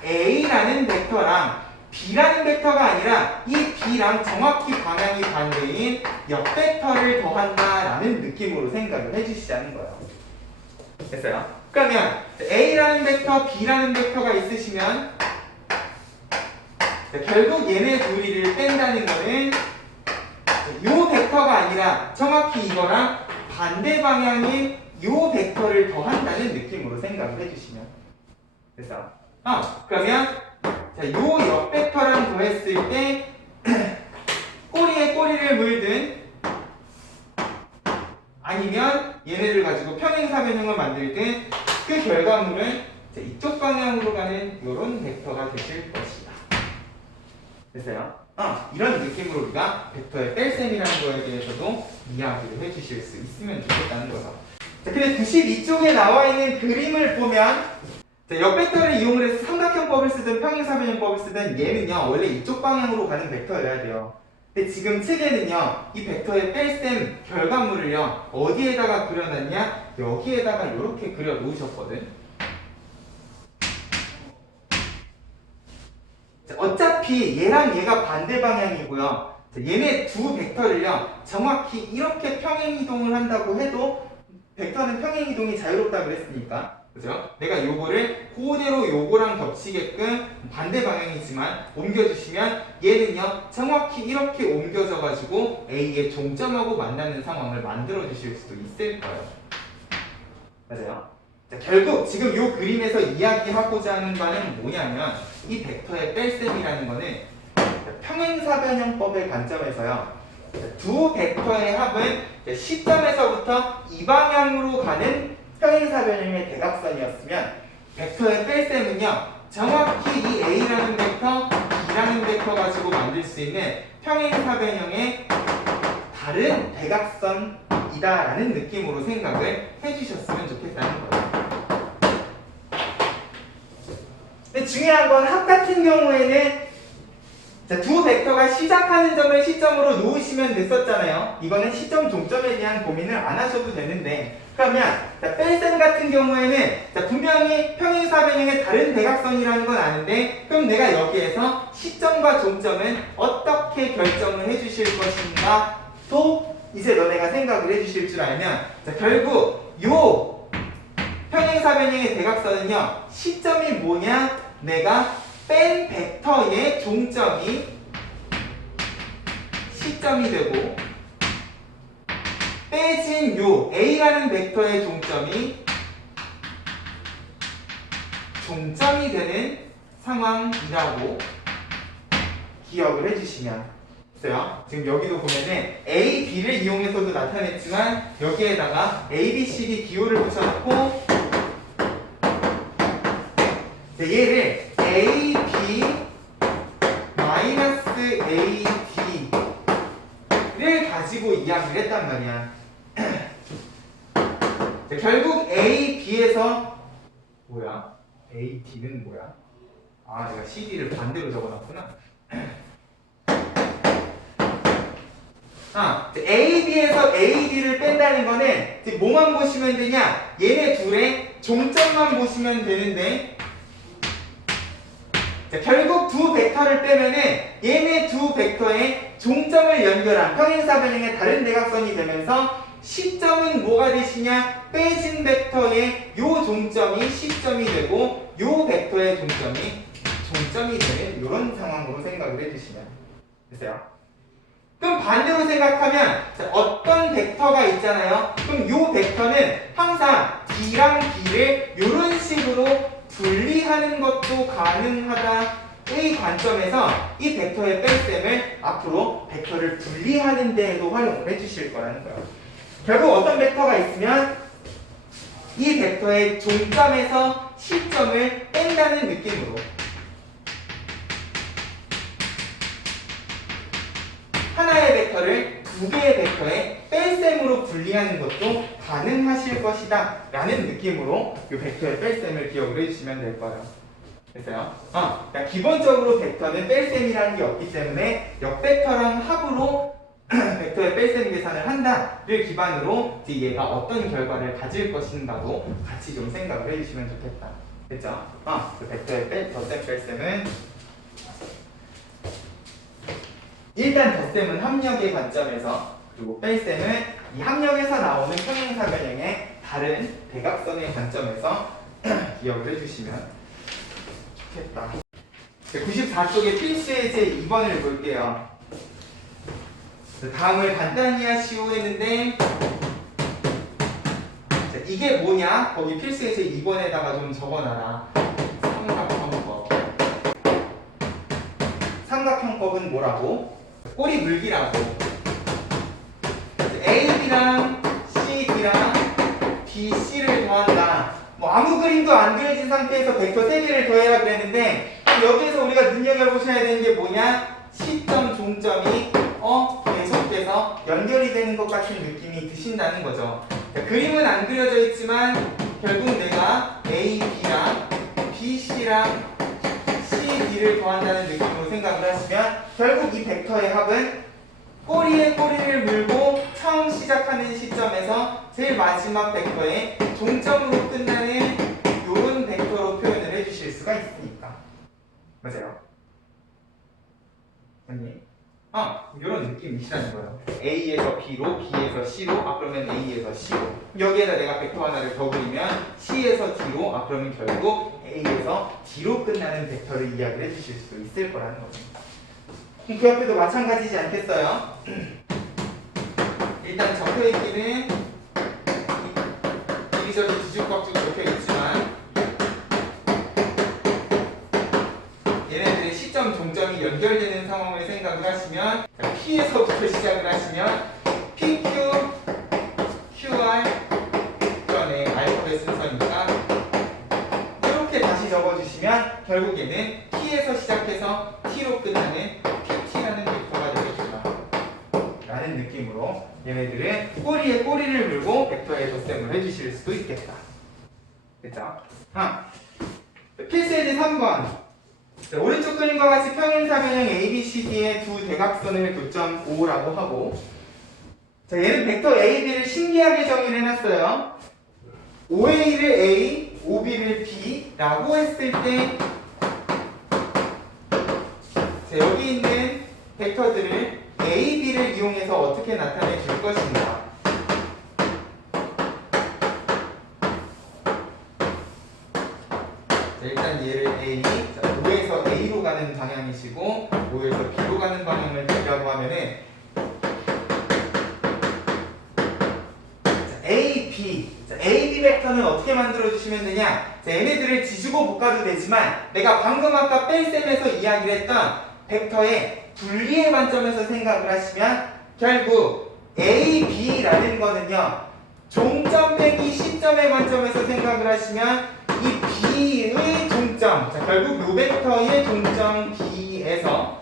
A라는 벡터랑 B라는 벡터가 아니라 이 B랑 정확히 방향이 반대인 옆벡터를 더한다라는 느낌으로 생각을 해주시자는 거예요. 됐어요? 그러면 A라는 벡터, B라는 벡터가 있으시면 결국 얘네 둘이를 뺀다는 거는 요 벡터가 아니라 정확히 이거랑 반대 방향인 요 벡터를 더한다는 느낌으로 생각을 해주시면 됐어요? 그러면 자, 요 옆벡터랑 더했을 때 꼬리에 꼬리를 물든 아니면 얘네를 가지고 평행사변형을 만들든 그 결과물은 이쪽 방향으로 가는 이런 벡터가 되실 것이다. 됐어요? 이런 느낌으로 우리가 벡터의 뺄셈이라는 거에 대해서도 이야기를 해주실 수 있으면 좋겠다는 거죠. 자, 근데 92쪽에 나와 있는 그림을 보면 자, 옆벡터를 이용을 해서 삼각형법을 쓰든 평행사변형법을 쓰든 얘는요 원래 이쪽 방향으로 가는 벡터여야 돼요. 근데 지금 책에는요 이 벡터의 뺄셈 결과물을요 어디에다가 그려놨냐, 여기에다가 이렇게 그려 놓으셨거든. 자, 어차피 얘랑 얘가 반대 방향이고요. 자, 얘네 두 벡터를요 정확히 이렇게 평행이동을 한다고 해도 벡터는 평행이동이 자유롭다고 그랬으니까, 그죠? 내가 요거를 그대로 요거랑 겹치게끔 반대 방향이지만 옮겨주시면 얘는요 정확히 이렇게 옮겨져 가지고 A의 종점하고 만나는 상황을 만들어 주실 수도 있을 거예요. 맞아요? 자, 결국 지금 요 그림에서 이야기하고자 하는 바는 뭐냐면 이 벡터의 뺄셈이라는 거는 평행사변형법의 관점에서요 두 벡터의 합은 시점에서부터 이 방향으로 가는 평행사변형의 대각선이었으면 벡터의 뺄셈은요 정확히 이 A라는 벡터, B라는 벡터 가지고 만들 수 있는 평행사변형의 다른 대각선이다라는 느낌으로 생각을 해주셨으면 좋겠다는 거예요. 근데 중요한 건 합 같은 경우에는 자, 두 벡터가 시작하는 점을 시점으로 놓으시면 됐었잖아요. 이거는 시점 종점에 대한 고민을 안 하셔도 되는데, 그러면 자, 뺄셈 같은 경우에는 자, 분명히 평행사변형의 다른 대각선이라는 건 아는데, 그럼 내가 여기에서 시점과 종점은 어떻게 결정을 해주실 것인가 또 이제 너네가 생각을 해주실 줄 알면, 자, 결국 요 평행사변형의 대각선은요 시점이 뭐냐, 내가 뺀 벡터의 종점이 시점이 되고 빼진 요 A라는 벡터의 종점이 종점이 되는 상황이라고 기억을 해주시면 있어요. 지금 여기도 보면은 A, B를 이용해서도 나타냈지만 여기에다가 A, B, C, D 기호를 붙여놓고 얘를 A, B, 마이너스 A, D를 가지고 이야기를 했단 말이야. 결국 A, B에서 뭐야? A, D는 뭐야? 아, 내가 CD를 반대로 적어놨구나. A, B에서 A, D를 뺀다는 거는 뭐만 보시면 되냐? 얘네 둘의 종점만 보시면 되는데, 자, 결국 두 벡터를 빼면은 얘네 두 벡터의 종점을 연결한 평행사변형의 다른 대각선이 되면서 시점은 뭐가 되시냐? 빼진 벡터의 요 종점이 시점이 되고 요 벡터의 종점이 되는 이런 상황으로 생각을 해주시면 됐어요? 그럼 반대로 생각하면 자, 어떤 벡터가 있잖아요. 그럼 요 벡터는 항상 D랑 B를 이런 식으로 분리하는 것도 가능하다의 관점에서 이 벡터의 뺄셈을 앞으로 벡터를 분리하는 데에도 활용을 해주실 거라는 거예요. 결국 어떤 벡터가 있으면 이 벡터의 종점에서 시점을 뺀다는 느낌으로 하나의 벡터를 두 개의 벡터의 뺄셈으로 분리하는 것도 가능하실 것이다 라는 느낌으로 이 벡터의 뺄셈을 기억을 해주시면 될 거예요. 됐어요? 그러니까 기본적으로 벡터는 뺄셈이라는 게 없기 때문에 옆벡터랑 합으로 벡터의 뺄셈 계산을 한다를 기반으로 얘가 어떤 결과를 가질 것인가도 같이 좀 생각을 해주시면 좋겠다. 됐죠? 그 벡터의 덧셈 뺄셈은 일단 덧셈은 합력의 관점에서, 그리고 뺄셈은 이 합력에서 나오는 평행사변형의 다른 대각선의 관점에서 기억을 해주시면 좋겠다. 94쪽의 필수 예제 2번을 볼게요. 다음을 간단히 하시오 했는데, 자, 이게 뭐냐? 거기 필수 예제 2번에다가 좀 적어놔라. 삼각형법. 삼각형법은 뭐라고? 꼬리 물기라고. AB랑 CD랑 BC를 더한다. 뭐 아무 그림도 안 그려진 상태에서 벡터 3개를 더해라 그랬는데, 여기에서 우리가 눈여겨보셔야 되는 게 뭐냐? 시점, 종점이 계속돼서 연결이 되는 것 같은 느낌이 드신다는 거죠. 자, 그림은 안 그려져 있지만 결국 내가 A, B랑 B, C랑 C, D를 더한다는 느낌으로 생각을 하시면 결국 이 벡터의 합은 꼬리에 꼬리를 물고 처음 시작하는 시점에서 제일 마지막 벡터의 종점으로 끝나는 이런 벡터로 표현을 해주실 수가 있으니까. 맞아요? 아니? 이런 느낌이시라는 거예요. A에서 B로, B에서 C로, 그러면 A에서 C로. 여기에다 내가 벡터 하나를 더 그리면 C에서 D로, 그러면 결국 A에서 D로 끝나는 벡터를 이야기를 해주실 수 있을 거라는 거죠. 그 옆에도 마찬가지지 않겠어요? 일단 적혀있기는 이리저리 뒤죽박죽 적혀있지만 얘네들의 시점, 종점이 연결되는 상황을 생각을 하시면 P에서부터 시작을 하시면 PQ, QR 그러네, 알파벳 순서니까 이렇게 다시 적어주시면 결국에는 P에서 시작해서 T로 끝나는 PT라는 벡터가 되겠다 라는 느낌으로 얘네들은 꼬리에 꼬리를 물고 벡터의 덧셈을 해주실 수도 있겠다. 됐죠? 필수 예제 3번. 자, 오른쪽 그림과 같이 평행사변형 ABCD의 두 대각선을 교점 O라고 하고, 자, 얘는 벡터 AB를 신기하게 정의를 해놨어요. OA를 A, OB를 B라고 했을 때, 자, 여기 있는 벡터들을 AB를 이용해서 어떻게 나타내 줄 것인가. 자, 일단 얘를 A, 자, O에서 A로 가는 방향이시고 O에서 B로 가는 방향을 B라고 하면은, 자, A, B. 자, A, B 벡터는 어떻게 만들어 주시면 되냐? 자, 얘네들을 지지고 볶아도 되지만 내가 방금 아까 뺄셈에서 이야기를 했던 벡터의 분리의 관점에서 생각을 하시면 결국 A, B라는 거는요, 종점 빼기 시점의 관점에서 생각을 하시면 이 B의 종점, 자, 결국 요 벡터의 종점 B에서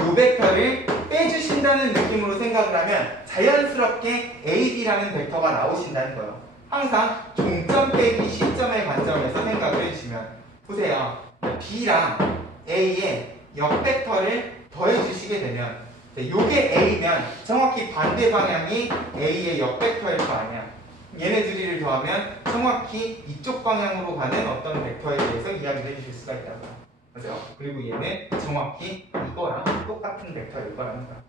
요 벡터를 빼주신다는 느낌으로 생각을 하면 자연스럽게 A, B라는 벡터가 나오신다는 거예요. 항상 종점 빼기 시점의 관점에서 생각을 해주시면, 보세요. B랑 A의 역벡터를 더해주시게 되면, 요게 A면 정확히 반대 방향이 A의 역벡터일 거 아니야. 얘네들을 더하면 정확히 이쪽 방향으로 가는 어떤 벡터에 대해서 이야기를 해주실 수가 있다고요. 맞죠? 그리고 얘는 정확히 이거랑 똑같은 벡터일 거라는 거야.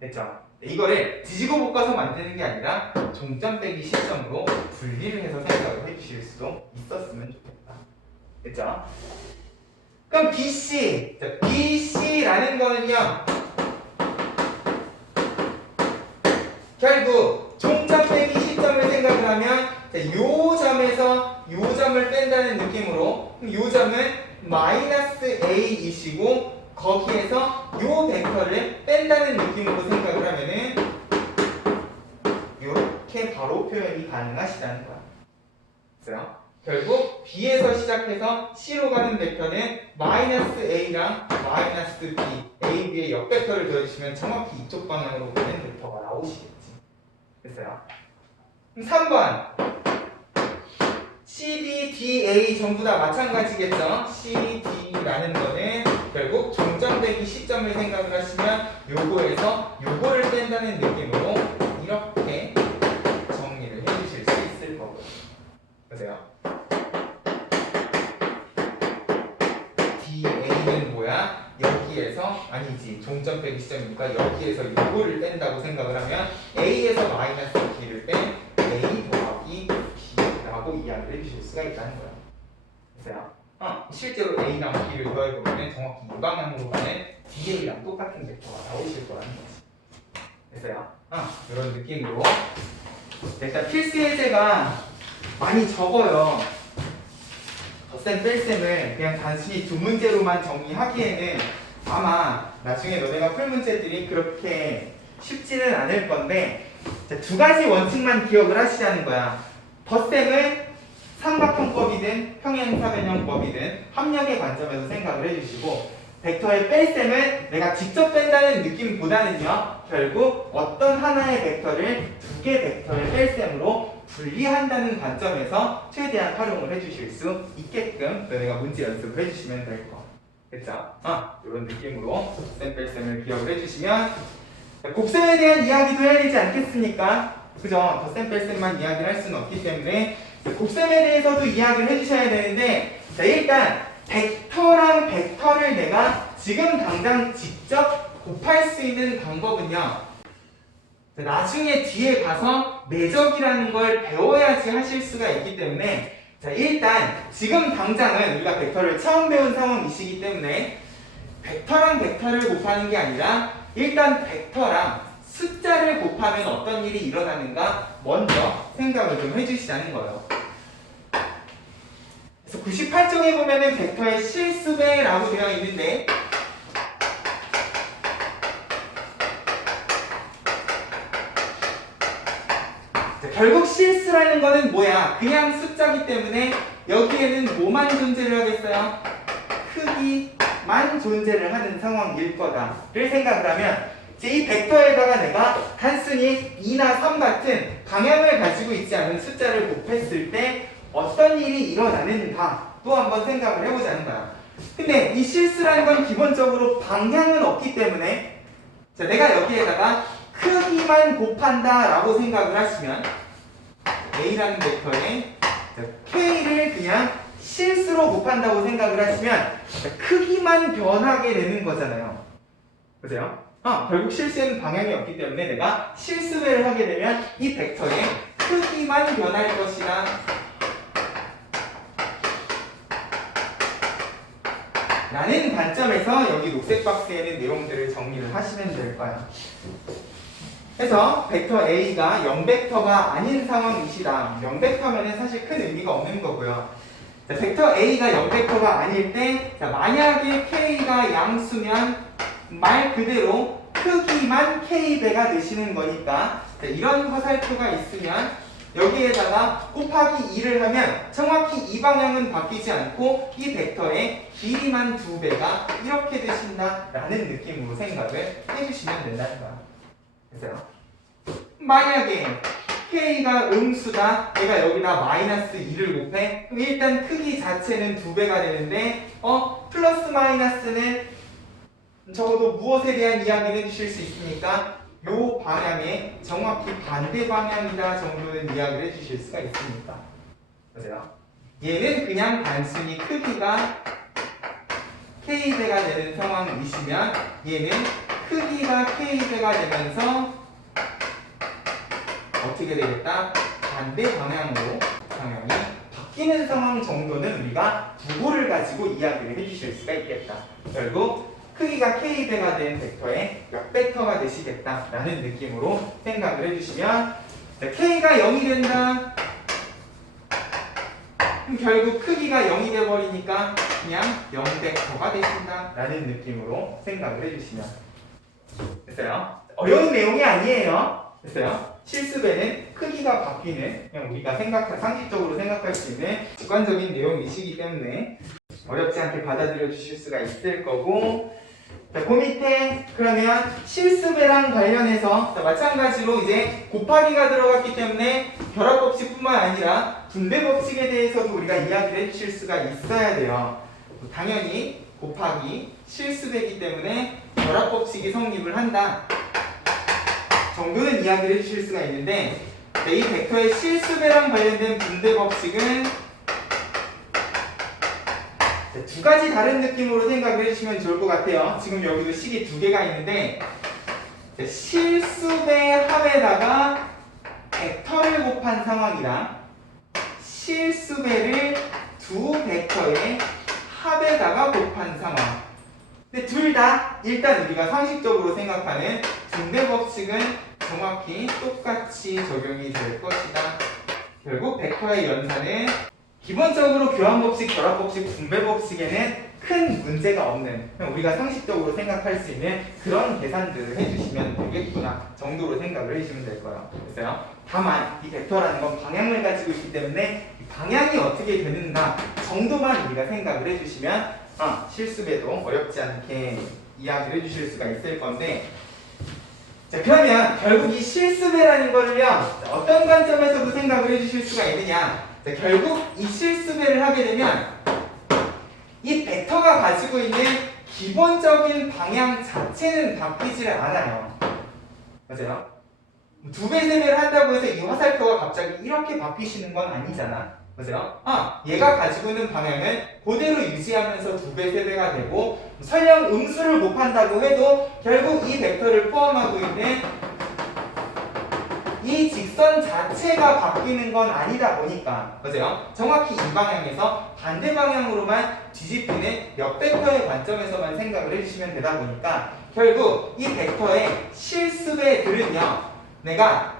됐죠? 이거를 뒤지고 볶아서 만드는 게 아니라 종점 빼기 시점으로 분리를 해서 생각을 해주실 수도 있었으면 좋겠다. 됐죠? 그럼 BC, 자, BC라는 거는요, 결국 종점 빼기 시점을 생각을 하면, 자, 요 점에서 요 점을 뺀다는 느낌으로, 요 점은 마이너스 A이시고 거기에서 요 벡터를 뺀다는 느낌으로 생각을 하면은 요렇게 바로 표현이 가능하시다는 거야. 그래서 결국 B에서 시작해서 C로 가는 벡터는 마이너스 A랑 마이너스 B, A, B의 역벡터를 더해주시면 정확히 이쪽 방향으로 가는 벡터가 나오시겠지. 됐어요? 그럼 3번 CD, D, A 전부 다 마찬가지겠죠? C, D라는 거는 결국 종점 빼기 시점을 생각을 하시면 요거에서 요거를 뺀다는 느낌으로 이렇게 정리를 해주실 수 있을 거고요. 보세요. 여기에서 아니지 종점 빼기 시점이니까 여기에서 요거를 뺀다고 생각을 하면 A에서 마이너스 B를 뺀 A 더하기 B라고 이야기를 해주실 수가 있다는 거예요. 됐어요? 실제로 A랑 B를 더해보면 정확히 이 방향으로 가는 DA랑 똑같은 벡터가 나오실 거라는 거지. 됐어요? 이런 느낌으로 일단 필수 예제가 많이 적어요. 덧셈 뺄셈을 그냥 단순히 두 문제로만 정리하기에는 아마 나중에 너네가 풀 문제들이 그렇게 쉽지는 않을 건데 두 가지 원칙만 기억을 하시자는 거야. 덧셈은 삼각형법이든 평행사변형법이든 합력의 관점에서 생각을 해주시고 벡터의 뺄셈은 내가 직접 뺀다는 느낌보다는요 결국 어떤 하나의 벡터를 두 개 벡터의 뺄셈으로 분리한다는 관점에서 최대한 활용을 해주실 수 있게끔 너네가 문제 연습을 해주시면 될 거. 됐죠? 이런 느낌으로 덧셈 뺄셈을 기억을 해주시면 곱셈에 대한 이야기도 해야 되지 않겠습니까? 그죠? 덧셈 뺄셈만 이야기를 할 수는 없기 때문에 곱셈에 대해서도 이야기를 해주셔야 되는데 자 일단 벡터랑 벡터를 내가 지금 당장 직접 곱할 수 있는 방법은요 나중에 뒤에 가서 매적이라는 걸 배워야지 하실 수가 있기 때문에 자 일단 지금 당장은 우리가 벡터를 처음 배운 상황이시기 때문에 벡터랑 벡터를 곱하는 게 아니라 일단 벡터랑 숫자를 곱하면 어떤 일이 일어나는가 먼저 생각을 좀 해주시자는 거예요. 그래서 98쪽에 보면은 벡터의 실수배라고 되어 있는데 결국 실수라는 거는 뭐야? 그냥 숫자기 때문에 여기에는 뭐만 존재를 하겠어요? 크기만 존재를 하는 상황일 거다를 생각을 하면 이제 이 벡터에다가 내가 단순히 2나 3 같은 방향을 가지고 있지 않은 숫자를 곱했을 때 어떤 일이 일어나는가 또 한번 생각을 해보자는 거야. 근데 이 실수라는 건 기본적으로 방향은 없기 때문에 자, 내가 여기에다가 크기만 곱한다 라고 생각을 하시면 A라는 벡터에 K를 그냥 실수로 곱한다고 생각을 하시면 크기만 변하게 되는 거잖아요. 보세요. 결국 실수에는 방향이 없기 때문에 내가 실수배를 하게 되면 이 벡터의 크기만 변할 것이다 라는 관점에서 여기 녹색 박스에 있는 내용들을 정리를 하시면 될 거야. 그래서 벡터 A가 0벡터가 아닌 상황이시다. 0벡터면은 사실 큰 의미가 없는 거고요. 자, 벡터 A가 0벡터가 아닐 때 자, 만약에 K가 양수면 말 그대로 크기만 K배가 되시는 거니까 자, 이런 화살표가 있으면 여기에다가 곱하기 2를 하면 정확히 이 방향은 바뀌지 않고 이 벡터의 길이만 2배가 이렇게 되신다 라는 느낌으로 생각을 해주시면 된다는 거야. 됐어요? 만약에 K가 음수다 내가 여기다 마이너스 2를 곱해 그럼 일단 크기 자체는 2배가 되는데 플러스 마이너스는 적어도 무엇에 대한 이야기를 해주실 수 있습니까? 요 방향에 정확히 반대 방향이다 정도는 이야기를 해주실 수가 있습니다. 보세요. 얘는 그냥 단순히 크기가 K배가 되는 상황이시면 얘는 크기가 K배가 되면서 어떻게 되겠다? 반대 방향으로 방향이 바뀌는 상황 정도는 우리가 부호를 가지고 이야기를 해주실 수가 있겠다. 결국 크기가 K배가 된 벡터의 역벡터가 되시겠다라는 느낌으로 생각을 해주시면 K가 0이 된다. 그럼 결국 크기가 0이 돼버리니까 그냥 0벡터가 되신다라는 느낌으로 생각을 해주시면 됐어요? 어려운 내용이 아니에요. 됐어요? 실수배는 크기가 바뀌는 그냥 우리가 상식적으로 생각할 수 있는 주관적인 내용이시기 때문에 어렵지 않게 받아들여 주실 수가 있을 거고 자, 그 밑에 그러면 실수배랑 관련해서 자, 마찬가지로 이제 곱하기가 들어갔기 때문에 결합법칙뿐만 아니라 분배법칙에 대해서도 우리가 이야기를 해주실 수가 있어야 돼요. 당연히 곱하기 실수배이기 때문에 결합법칙이 성립을 한다 정도는 이야기를 해주실 수가 있는데 이 벡터의 실수배랑 관련된 분배법칙은 두 가지 다른 느낌으로 생각을 해주시면 좋을 것 같아요. 지금 여기도 식이 두 개가 있는데 실수배 합에다가 벡터를 곱한 상황이랑 실수배를 두 벡터의 합에다가 곱한 상황. 근데 둘 다 일단 우리가 상식적으로 생각하는 분배 법칙은 정확히 똑같이 적용이 될 것이다. 결국 벡터의 연산은 기본적으로 교환법칙, 결합법칙, 분배법칙에는 큰 문제가 없는, 그냥 우리가 상식적으로 생각할 수 있는 그런 계산들을 해주시면 되겠구나 정도로 생각을 해주시면 될 거예요. 그래서요. 다만 이 벡터라는 건 방향을 가지고 있기 때문에 이 방향이 어떻게 되는가 정도만 우리가 생각을 해주시면 실수배도 어렵지 않게 이야기를 해주실 수가 있을 건데, 자, 그러면 결국 이 실수배라는 거를요 어떤 관점에서도 생각을 해주실 수가 있느냐. 자, 결국 이 실수배를 하게 되면 이 벡터가 가지고 있는 기본적인 방향 자체는 바뀌지를 않아요. 맞아요? 두 배, 세 배를 한다고 해서 이 화살표가 갑자기 이렇게 바뀌시는 건 아니잖아. 맞아요? 얘가 가지고 있는 방향은 그대로 유지하면서 두 배, 세 배가 되고, 설령 음수를 곱한다고 해도 결국 이 벡터를 포함하고 있는 이 직선 자체가 바뀌는 건 아니다 보니까, 맞아요? 정확히 이 방향에서 반대 방향으로만 뒤집히는 역벡터의 관점에서만 생각을 해주시면 되다 보니까 결국 이 벡터의 실수배들은요 내가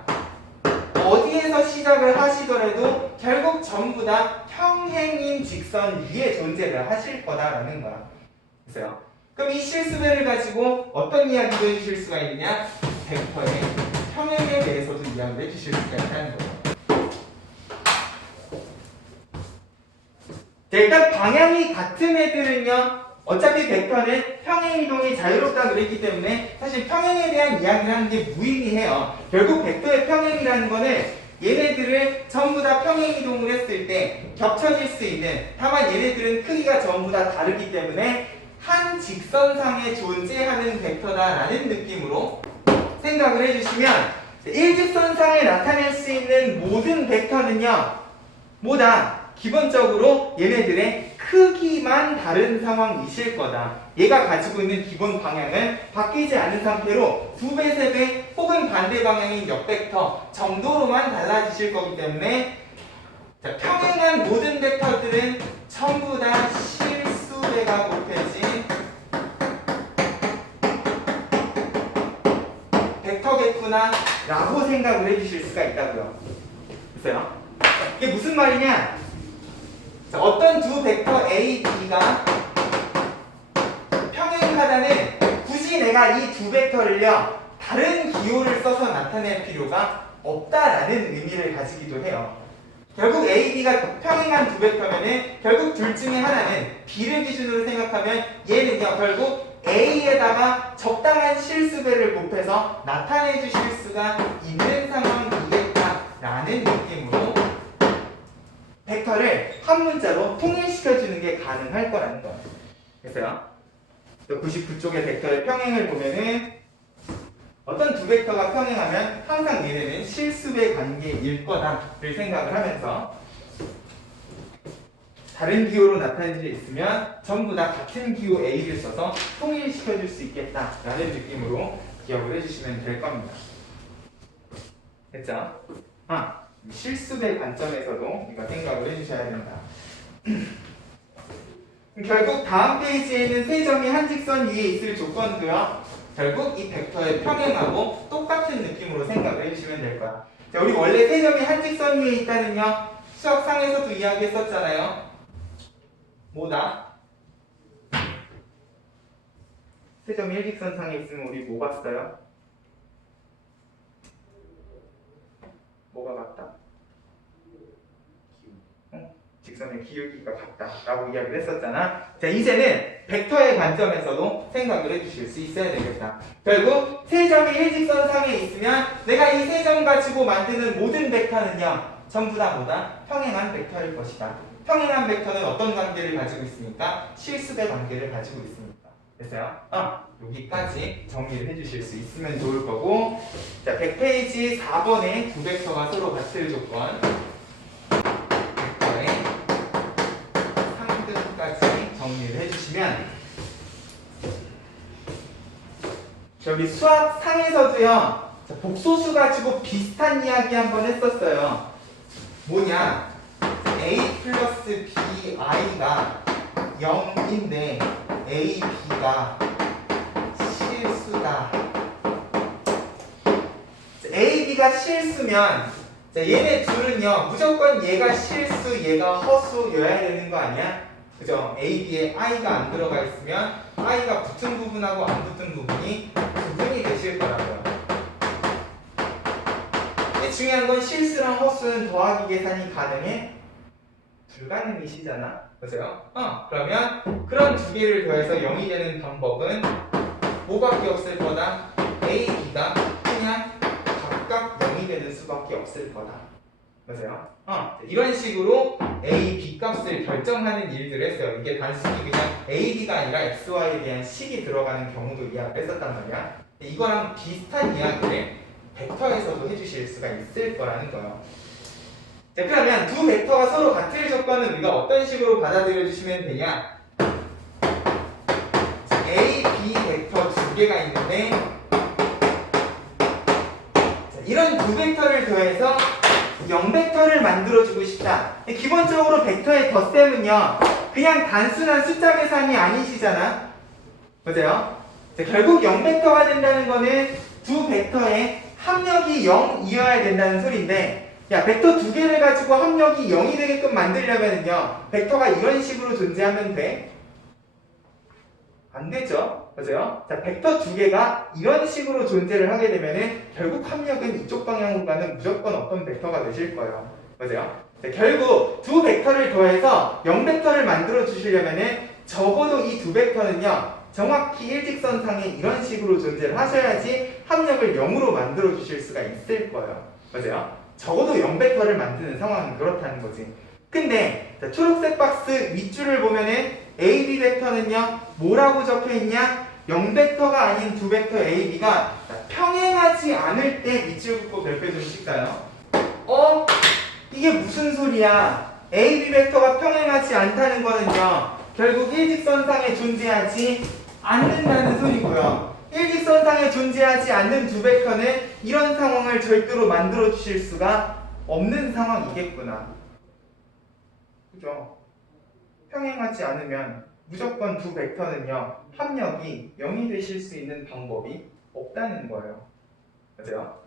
어디에서 시작을 하시더라도 결국 전부 다 평행인 직선 위에 존재를 하실 거다라는 거야. 그래서요. 그럼 이 실수배를 가지고 어떤 이야기도 해주실 수가 있느냐? 벡터의 평행에 대해서도 이야기를 해주실 수가 있다는 거예요. 자, 일단 방향이 같은 애들은요 어차피 벡터는 평행 이동이 자유롭다 그랬기 때문에 사실 평행에 대한 이야기를 하는 게 무의미해요. 결국 벡터의 평행이라는 거는 얘네들을 전부 다 평행 이동을 했을 때 겹쳐질 수 있는, 다만 얘네들은 크기가 전부 다 다르기 때문에 한 직선상에 존재하는 벡터다라는 느낌으로 생각을 해주시면 일직선상에 나타낼 수 있는 모든 벡터는요 뭐다? 기본적으로 얘네들의 크기만 다른 상황이실 거다. 얘가 가지고 있는 기본 방향은 바뀌지 않은 상태로 두 배, 세 배 혹은 반대 방향인 역벡터 정도로만 달라지실 거기 때문에 자, 평행한 모든 벡터들은 전부 다 실수배가 곱해진 벡터겠구나 라고 생각을 해주실 수가 있다고요. 보세요. 이게 무슨 말이냐? 자, 어떤 두 벡터 A, B가 평행하다는 굳이 내가 이 두 벡터를요 다른 기호를 써서 나타낼 필요가 없다라는 의미를 가지기도 해요. 결국 A, B가 평행한 두 벡터면은 결국 둘 중에 하나는 B를 기준으로 생각하면 얘는요 결국 A에다가 적당한 실수배를 곱해서 나타내 주실 수가 있는 상황이겠다라는 느낌으로 벡터를 한 문자로 통일시켜주는 게 가능할 거라는 거예요. 그래서요. 또 99쪽의 벡터의 평행을 보면은 어떤 두 벡터가 평행하면 항상 얘네는 실수배 관계일 거다를 생각을 하면서 다른 기호로 나타낼 수 있으면 전부 다 같은 기호 A를 써서 통일시켜줄 수 있겠다라는 느낌으로 기억을 해주시면 될 겁니다. 됐죠? 실수배 관점에서도 이거 생각을 해주셔야 된다. 결국 다음 페이지에 있는 세 점이 한 직선 위에 있을 조건도요. 결국 이 벡터의 평행하고 똑같은 느낌으로 생각을 해주시면 될 거야. 자, 우리 원래 세 점이 한 직선 위에 있다는요. 수학상에서도 이야기했었잖아요. 뭐다? 세 점이 일직선상에 있으면 우리 뭐 봤어요? 뭐가 같다? 직선의 기울기가 같다라고 이야기를 했었잖아. 자, 이제는 벡터의 관점에서도 생각을 해주실 수 있어야 되겠다. 결국 세 점이 일직선상에 있으면 내가 이 세 점 가지고 만드는 모든 벡터는요 전부 다 뭐다? 평행한 벡터일 것이다. 평행한 벡터는 어떤 관계를 가지고 있습니까? 실수배 관계를 가지고 있습니다. 됐어요? 여기까지 정리를 해주실 수 있으면 좋을 거고, 자, 100페이지 4번에 두 벡터가 서로 같을 조건 벡터의 3등까지 정리를 해주시면 저기 수학 상에서도요 복소수 가지고 비슷한 이야기 한번 했었어요. 뭐냐, a 플러스 b i가 0인데 a, b가 실수다. a, b가 실수면 얘네 둘은요 무조건 얘가 실수, 얘가 허수여야 되는 거 아니야? 그죠? a, b에 i가 안 들어가 있으면 i가 붙은 부분하고 안 붙은 부분이 구분이 되실 거라고요. 근데 중요한 건 실수랑 허수는 더하기 계산이 가능해? 불가능이시잖아. 그죠? 그러면 그런 두 개를 더해서 0이 되는 방법은 뭐밖에 없을 거다? a, b가 그냥 각각 0이 되는 수밖에 없을 거다. 맞아요? 이런 식으로 a, b 값을 결정하는 일들을 했어요. 이게 단순히 그냥 a, b가 아니라 x, y에 대한 식이 들어가는 경우도 이야기를 했었단 말이야. 이거랑 비슷한 이야기를 벡터에서도 해주실 수가 있을 거라는 거예요. 자, 그러면 두 벡터가 서로 같을 조건은 우리가 어떤 식으로 받아들여 주시면 되냐? 자, a, b 벡터 두 개가 있는데 자, 이런 두 벡터를 더해서 0벡터를 만들어주고 싶다. 기본적으로 벡터의 덧셈은요 그냥 단순한 숫자 계산이 아니시잖아. 맞아요? 자, 결국 0벡터가 된다는 거는 두 벡터의 합력이 0이어야 된다는 소리인데, 야, 벡터 두 개를 가지고 합력이 0이 되게끔 만들려면요 벡터가 이런 식으로 존재하면 돼? 안 되죠? 맞아요? 자, 벡터 두 개가 이런 식으로 존재를 하게 되면은 결국 합력은 이쪽 방향으로 가는 무조건 어떤 벡터가 되실 거예요. 맞아요? 자, 결국 두 벡터를 더해서 0벡터를 만들어 주시려면은 적어도 이 두 벡터는요 정확히 일직선상에 이런 식으로 존재를 하셔야지 합력을 0으로 만들어 주실 수가 있을 거예요. 맞아요? 적어도 0벡터를 만드는 상황은 그렇다는 거지. 근데 자, 초록색 박스 윗줄을 보면은 a, b 벡터는요 뭐라고 적혀있냐? 0벡터가 아닌 두 벡터 a, b가 평행하지 않을 때 밑줄 긋고 별표 좀 칠까요? 이게 무슨 소리야? a, b 벡터가 평행하지 않다는 거는요 결국 일직선상에 존재하지 않는다는 소리고요. 일직선상에 존재하지 않는 두 벡터는 이런 상황을 절대로 만들어 주실 수가 없는 상황이겠구나. 그죠? 평행하지 않으면 무조건 두 벡터는요 합력이 0이 되실 수 있는 방법이 없다는 거예요. 맞아요?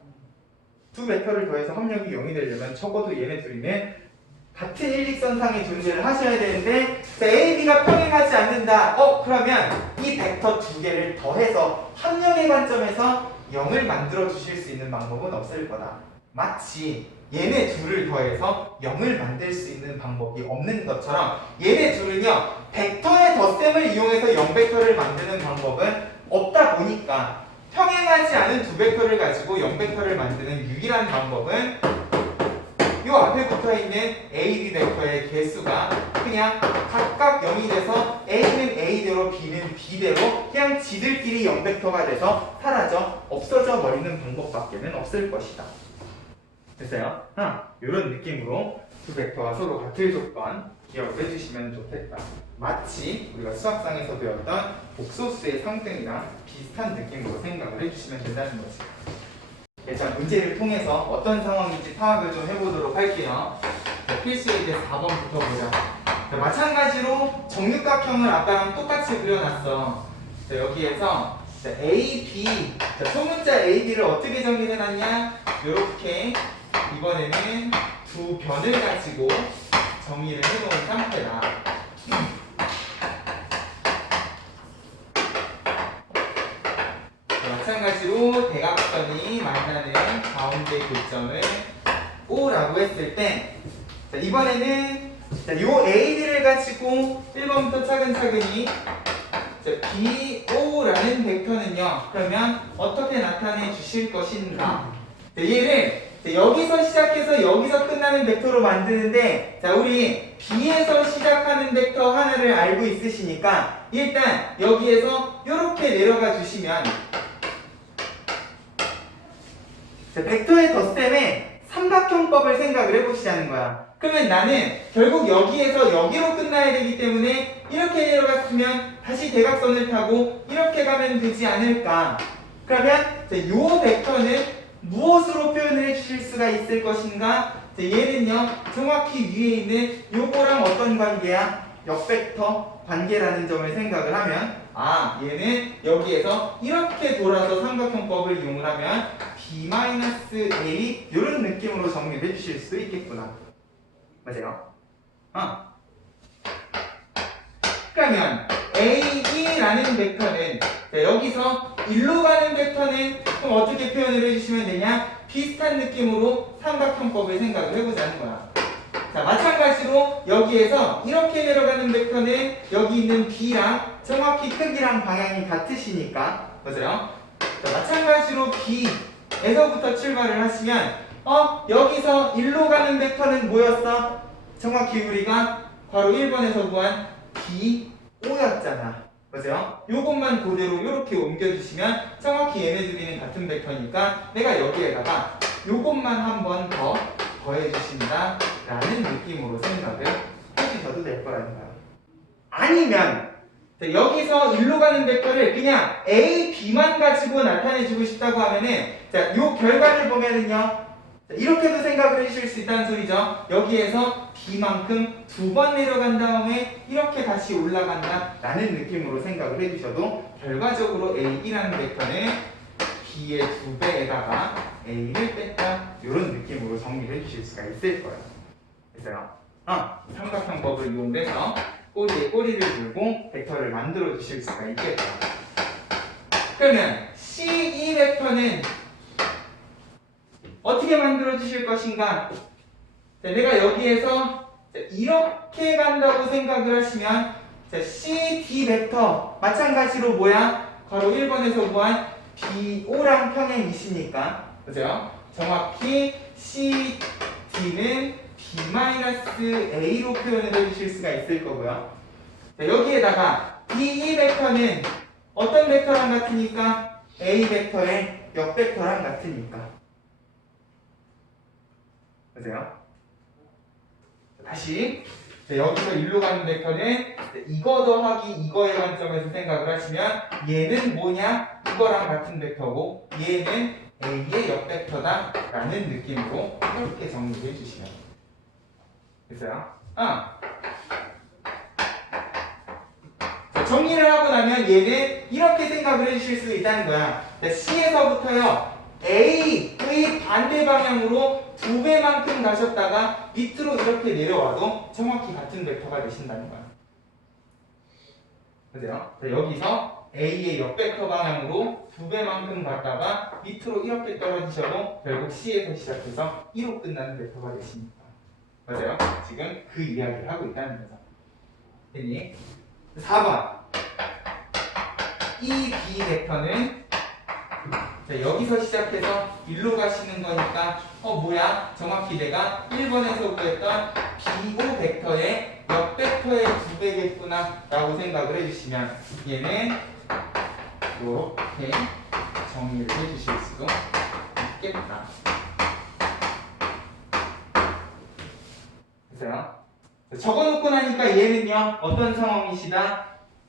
두 벡터를 더해서 합력이 0이 되려면 적어도 얘네 둘이는 같은 일직선상에 존재를 하셔야 되는데 A, B가 평행하지 않는다. 그러면 이 벡터 두 개를 더해서 합력의 관점에서 0을 만들어 주실 수 있는 방법은 없을 거다. 마치 얘네 둘을 더해서 0을 만들 수 있는 방법이 없는 것처럼 얘네 둘은요 벡터의 덧셈을 이용해서 0벡터를 만드는 방법은 없다 보니까 평행하지 않은 두 벡터를 가지고 0벡터를 만드는 유일한 방법은 요 앞에 붙어있는 a, b 벡터의 개수가 그냥 각각 0이 돼서 a는 a대로 b는 b대로 그냥 지들끼리 0벡터가 돼서 사라져 없어져 버리는 방법밖에는 없을 것이다. 됐어요? 이런 느낌으로 두 벡터가 서로 같을 조건 기억을 해주시면 좋겠다. 마치 우리가 수학상에서 배웠던 복소수의 상등이랑 비슷한 느낌으로 생각을 해주시면 된다는 거지. 자, 문제를 통해서 어떤 상황인지 파악을 좀 해보도록 할게요. 자, 필수의 이제 4번부터 보자. 자, 마찬가지로 정육각형을 아까랑 똑같이 그려놨어. 자, 여기에서 자, A, B, 자, 소문자 A, B를 어떻게 정의해놨냐? 이렇게 이번에는 두 변을 가지고 정의를 해놓은 상태다. 마찬가지로 대각선이 만나는 가운데 교점을 O라고 했을 때 자, 이번에는 자, 요 AB를 가지고 1번부터 차근차근히 자, BO라는 벡터는요 그러면 어떻게 나타내 주실 것인가. 자, 얘를 자, 여기서 시작해서 여기서 끝나는 벡터로 만드는데 자, 우리 B에서 시작하는 벡터 하나를 알고 있으시니까 일단 여기에서 이렇게 내려가 주시면 자, 벡터의 덧셈에 삼각형법을 생각을 해보시자는 거야. 그러면 나는 결국 여기에서 여기로 끝나야 되기 때문에 이렇게 내려갔으면 다시 대각선을 타고 이렇게 가면 되지 않을까. 그러면 이 벡터는 무엇으로 표현을 해주실 수가 있을 것인가? 얘는요 정확히 위에 있는 요거랑 어떤 관계야? 역벡터 관계라는 점을 생각을 하면 얘는 여기에서 이렇게 돌아서 삼각형법을 이용을 하면 B-A 이런 느낌으로 정리를 해주실 수도 있겠구나. 맞아요? 그러면 AE라는 벡터는 여기서 일로 가는 벡터는 그럼 어떻게 표현을 해주시면 되냐? 비슷한 느낌으로 삼각형법을 생각을 해보자는 거야. 자, 마찬가지로 여기에서 이렇게 내려가는 벡터는 여기 있는 B랑 정확히 크기랑 방향이 같으시니까 맞아요? 자, 마찬가지로 B에서부터 출발을 하시면 여기서 일로 가는 벡터는 뭐였어? 정확히 우리가 바로 1번에서 구한 B5였잖아. 맞아요? 요것만 그대로 이렇게 옮겨주시면 정확히 얘네들이는 같은 벡터니까 내가 여기에다가 요것만 한 번 더 더해주신다 라는 느낌으로 생각을 해주셔도 될 거라는 거예요. 아니면 여기서 일로 가는 벡터를 그냥 A, B만 가지고 나타내주고 싶다고 하면은 요 결과를 보면은요 이렇게도 생각을 해주실 수 있다는 소리죠. 여기에서 B만큼 두 번 내려간 다음에 이렇게 다시 올라간다 라는 느낌으로 생각을 해주셔도 결과적으로 A1라는 벡터는 B의 2배에다가 A를 뺐다 이런 느낌으로 정리를 해주실 수가 있을 거예요. 그래서요 삼각형법을 이용해서 꼬리에 꼬리를 물고 벡터를 만들어 주실 수가 있겠죠. 그러면 C2 벡터는 어떻게 만들어 주실 것인가? 내가 여기에서 이렇게 간다고 생각을 하시면 CD 벡터 마찬가지로 뭐야? 바로 1번에서 구한 B5랑 평행이시니까 그죠? 정확히 CD는 B-A로 표현을 해주실 수가 있을 거고요. 여기에다가 B2 벡터는 어떤 벡터랑 같으니까? A 벡터의 역벡터랑 같으니까 그죠? 다시 여기서 일로 가는 벡터는 이거 더하기 이거의 관점에서 생각을 하시면 얘는 뭐냐? 이거랑 같은 벡터고 얘는 A의 역벡터다 라는 느낌으로 이렇게 정리해 주시면 됐어요? 정리를 하고 나면 얘는 이렇게 생각을 해주실 수 있다는 거야. C에서부터요 A의 반대 방향으로 2배만큼 가셨다가 밑으로 이렇게 내려와도 정확히 같은 벡터가 되신다는 거야. 그죠? 여기서 A의 역벡터 방향으로 2배만큼 갔다가 밑으로 이렇게 떨어지셔도 결국 C에서 시작해서 2로 끝나는 벡터가 되십니다. 맞아요? 지금 그 이야기를 하고 있다는 거죠. 됐니? 4번 이 B 벡터는 여기서 시작해서 일로 가시는 거니까 뭐야? 정확히 내가 1번에서 구했던 B5 벡터의 역벡터의 2배겠구나 라고 생각을 해주시면 얘는 이렇게 정리를 해주실 수도 있겠다. 됐어요? 적어놓고 나니까 얘는요 어떤 상황이시다?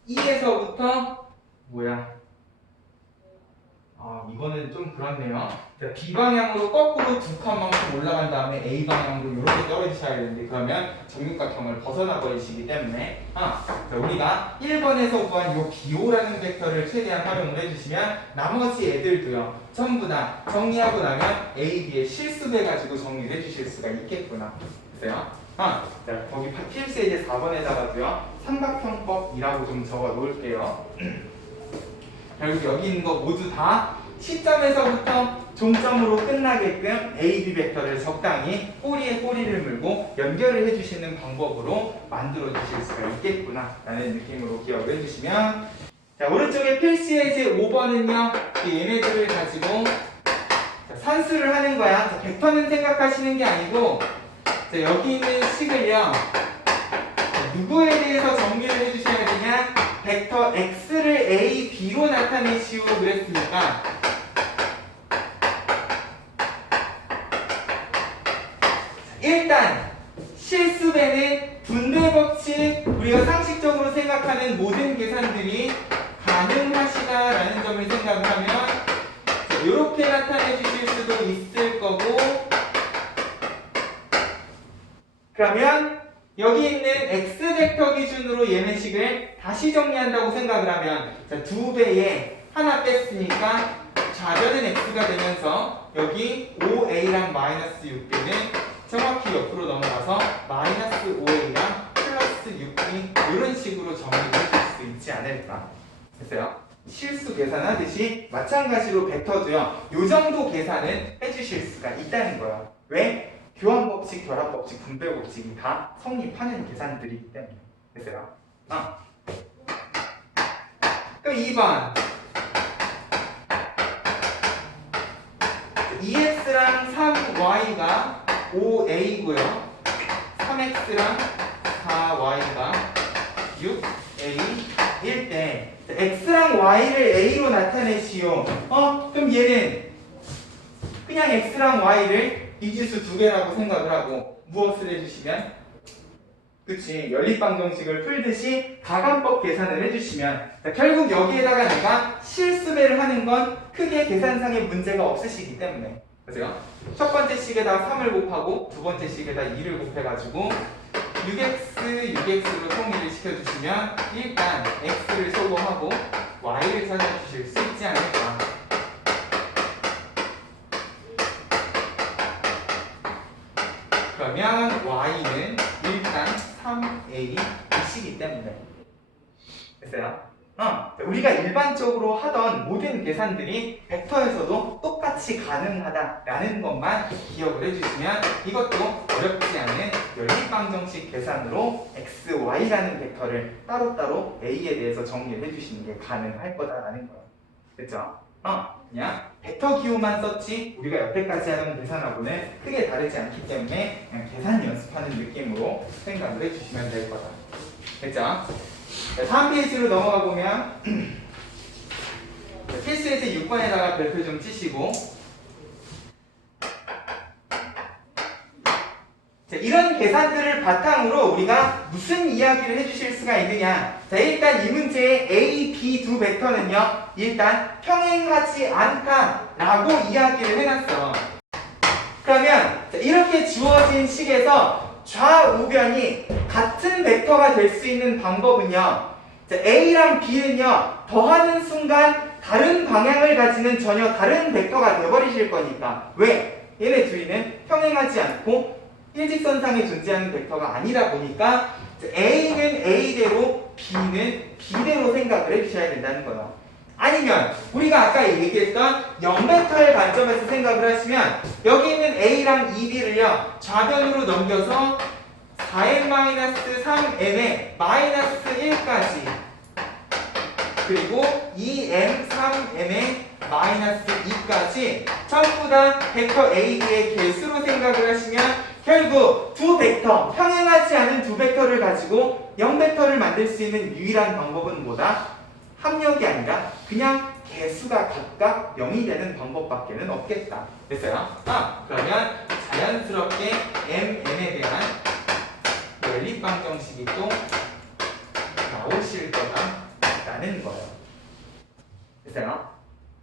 2에서부터 뭐야? 이거는 좀 그렇네요. B 방향으로 거꾸로 두 칸만큼 올라간 다음에 A 방향으로 이렇게 떨어지셔야 되는데 그러면 정육각형을 벗어나 버리시기 때문에 우리가 1번에서 구한 이 B5라는 벡터를 최대한 활용을 해주시면 나머지 애들도요 전부 다 정리하고 나면 A, B의 실수배 가지고 정리를 해주실 수가 있겠구나. 됐어요? 거기 필수에 이제 4번에다가도요 삼각형법이라고 좀 적어 놓을게요. 결국 여기 있는 거 모두 다 시점에서부터 종점으로 끝나게끔 A, B 벡터를 적당히 꼬리에 꼬리를 물고 연결을 해주시는 방법으로 만들어 주실 수가 있겠구나 라는 느낌으로 기억을 해주시면 자 오른쪽에 필수의 제 5번은요 얘네들을 가지고 산수를 하는 거야. 자, 벡터는 생각하시는 게 아니고 자, 여기 있는 식을요 누구에 대해서 정리를 해주셔야 되냐? 벡터 x를 a, b로 나타내시오 그랬으니까 일단 실수배는 분배 법칙, 우리가 상식적으로 생각하는 모든 계산들이 가능하시다라는 점을 생각을 하면 이렇게 나타내 주실 수도 있을 거고, 그러면 여기 있는 x벡터 기준으로 얘네식을 다시 정리한다고 생각을 하면, 자, 2배에 하나 뺐으니까 좌변은 x가 되면서 여기 5a랑 마이너스 6b는 정확히 옆으로 넘어가서 마이너스 5a랑 플러스 6b 이런 식으로 정리를 해줄 수 있지 않을까. 됐어요? 실수 계산하듯이 마찬가지로 벡터도요, 요 정도 계산은 해주실 수가 있다는 거예요. 왜? 교환법칙, 결합법칙, 분배법칙이 다 성립하는 계산들이기 때문에. 됐어요? 그럼 2번 2x랑 3y가 5a고요 3x랑 4y가 6a일 때 x랑 y를 a로 나타내시오. 그럼 얘는 그냥 x랑 y를 이지수 두 개라고 생각을 하고 무엇을 해주시면, 그치, 연립방정식을 풀듯이 가감법 계산을 해주시면, 자, 결국 여기에다가 내가 실수배를 하는 건 크게 계산상의 문제가 없으시기 때문에, 그죠? 첫 번째 식에다 3을 곱하고 두 번째 식에다 2를 곱해가지고 6x로 통일을 시켜주시면 일단 x를 소거하고 y를 찾아주실 수 있지 않을까. 그러면 y는 일단 3a이시기 때문에. 됐어요? 우리가 일반적으로 하던 모든 계산들이 벡터에서도 똑같이 가능하다라는 것만 기억을 해주시면 이것도 어렵지 않은 연립방정식 계산으로 x, y라는 벡터를 따로따로 a에 대해서 정리를 해주시는 게 가능할 거다라는 거예요. 됐죠? 그냥 벡터 기호만 썼지 우리가 여태까지 하던 계산하고는 크게 다르지 않기 때문에 그냥 계산 연습하는 느낌으로 생각을 해주시면 될 거다. 됐죠? 다음 페이지로 넘어가 보면 필수예제 6번에다가 별표 좀 치시고, 자, 이런 계산들을 바탕으로 우리가 무슨 이야기를 해주실 수가 있느냐. 자, 일단 이 문제의 A, B 두 벡터는요 일단 평행하지 않다라고 이야기를 해놨어. 그러면 자, 이렇게 주어진 식에서 좌우변이 같은 벡터가 될 수 있는 방법은요, 자, A랑 B는요 더하는 순간 다른 방향을 가지는 전혀 다른 벡터가 되어버리실 거니까. 왜? 얘네 둘이는 평행하지 않고 일직선상에 존재하는 벡터가 아니다 보니까 A는 A대로 B는 B대로 생각을 해주셔야 된다는 거예요. 아니면 우리가 아까 얘기했던 0벡터의 관점에서 생각을 하시면 여기 있는 A랑 2B를요 좌변으로 넘겨서 4m-3m에 마이너스 1까지 그리고 2m, 3m에 마이너스 2까지 전부 다 벡터 A, B의 개수로 생각을 하시면 결국 두 벡터, 평행하지 않은 두 벡터를 가지고 0벡터를 만들 수 있는 유일한 방법은 뭐다? 합력이 아니라 그냥 개수가 각각 0이 되는 방법밖에는 없겠다. 됐어요? 그러면 자연스럽게 MN에 대한 연립방정식이 또 나오실 거다라는 거예요. 됐어요?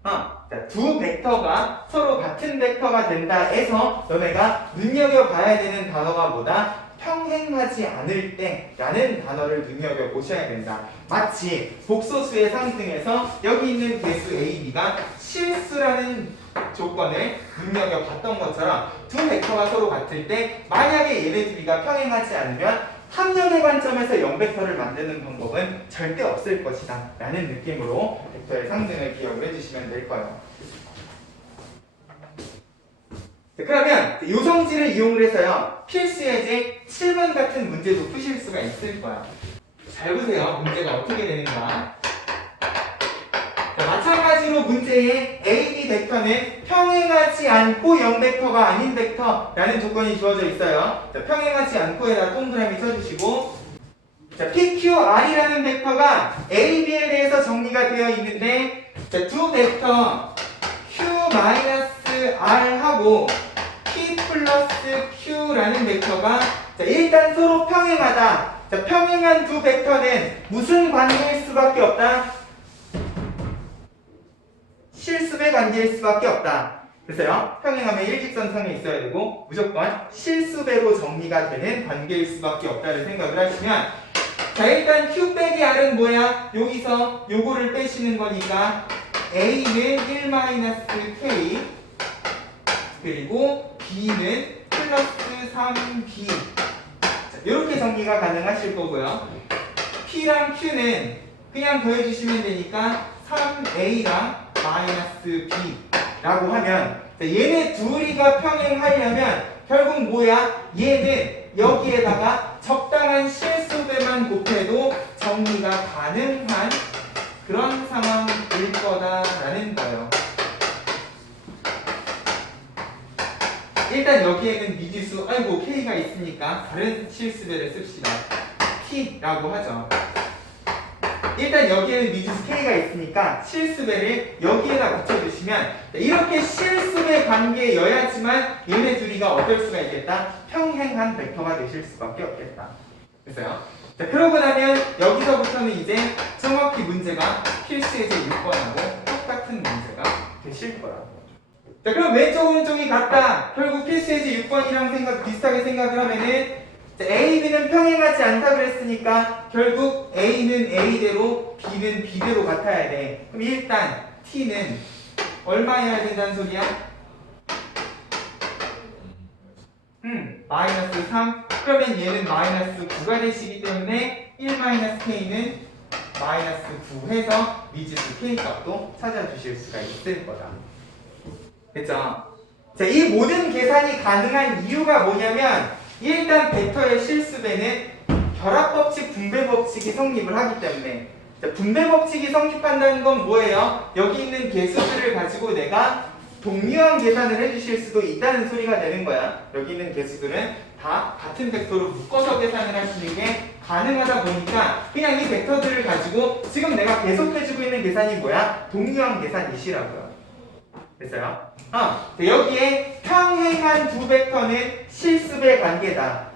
자, 두 벡터가 서로 같은 벡터가 된다 해서 너네가 눈여겨봐야 되는 단어가 뭐다? 평행하지 않을 때 라는 단어를 눈여겨보셔야 된다. 마치 복소수의 상승에서 여기 있는 개수 A, B가 실수라는 조건을 눈여겨봤던 것처럼 두 벡터가 서로 같을 때 만약에 얘네 둘이가 평행하지 않으면 합력의 관점에서 0벡터를 만드는 방법은 절대 없을 것이다 라는 느낌으로 벡터의 상승을 기억을 해주시면 될 거예요. 자, 그러면 이 성질을 이용을 해서요 필수예제 7번 같은 문제도 푸실 수가 있을 거야. 잘 보세요. 문제가 어떻게 되는가. 자, 마찬가지로 문제의 A, B 벡터는 평행하지 않고 0벡터가 아닌 벡터라는 조건이 주어져 있어요. 자, 평행하지 않고에다 동그라미 쳐주시고, 자, PQR이라는 벡터가 A, B에 대해서 정리가 되어 있는데, 자, 두 벡터 Q-R하고 P 플러스 Q라는 벡터가 자, 일단 서로 평행하다. 자, 평행한 두 벡터는 무슨 관계일 수밖에 없다? 실수배 관계일 수밖에 없다. 그래서요, 평행하면 일직선상에 있어야 되고 무조건 실수배로 정리가 되는 관계일 수밖에 없다를 생각을 하시면, 자, 일단 Q 빼기 R은 뭐야? 여기서 요거를 빼시는 거니까 A는 1-K 그리고 B는 플러스 3B. 자, 이렇게 정리가 가능하실 거고요. P랑 Q는 그냥 더해주시면 되니까 3A랑 마이너스 B라고 하면, 자, 얘네 둘이가 평행하려면 결국 뭐야? 얘는 여기에다가 적당한 실수배만 곱해도 정리가 가능한 그런 상황일 거다라는 거예요. 일단 여기에는 미지수, 아이고 K가 있으니까 다른 실수배를 씁시다. T라고 하죠. 일단 여기에는 미지수 K가 있으니까 실수배를 여기에다 붙여주시면, 이렇게 실수배 관계여야지만 얘네 둘이가 어떨 수가 있겠다? 평행한 벡터가 되실 수밖에 없겠다. 그래서요. 자, 그러고 나면 여기서부터는 이제 정확히 문제가 필수예제 6번하고 똑같은 문제가 되실 거라고. 자, 그럼 왼쪽 오른쪽이 같다. 결국 필수예제 6번이랑 비슷하게 생각을 하면은, 자, A, B는 평행하지 않다 그랬으니까 결국 A는 A대로 B는 B대로 같아야 돼. 그럼 일단 T는 얼마여야 된다는 소리야? 마이너스 3. 그러면 얘는 마이너스 9가 되시기 때문에 1-K는 마이너스 9 해서 미지수 K 값도 찾아주실 수가 있을 거다. 됐죠? 자, 이 모든 계산이 가능한 이유가 뭐냐면, 일단 벡터의 실수배는 결합법칙, 분배법칙이 성립을 하기 때문에. 자, 분배법칙이 성립한다는 건 뭐예요? 여기 있는 개수들을 가지고 내가 동류한 계산을 해주실 수도 있다는 소리가 되는 거야. 여기 있는 개수들은 다 같은 벡터로 묶어서 계산을 할 수 있는 게 가능하다 보니까 그냥 이 벡터들을 가지고 지금 내가 계속 해주고 있는 계산이 뭐야? 동류한 계산이시라고요. 됐어요? 여기에 평행한 두 벡터는 실수배 관계다.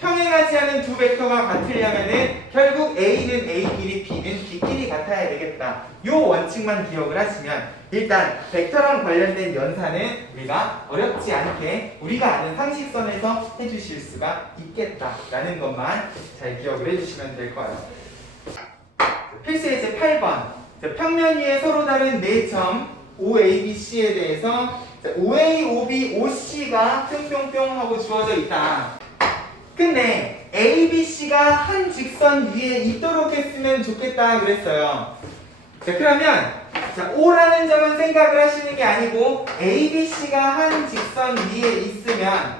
평행하지 않은 두 벡터가 같으려면은 결국 A는 A끼리 B는 B끼리 같아야 되겠다. 요 원칙만 기억을 하시면 일단 벡터랑 관련된 연산은 우리가 어렵지 않게 우리가 아는 상식선에서 해주실 수가 있겠다라는 것만 잘 기억을 해주시면 될 거예요. 필수예제 8번. 평면 위에 서로 다른 4점 OABC에 대해서 OA, OB, OC가 뿅뿅뿅 하고 주어져 있다. 근데 ABC가 한 직선 위에 있도록 했으면 좋겠다 그랬어요. 자, 그러면 O라는 점은 생각을 하시는 게 아니고 ABC가 한 직선 위에 있으면,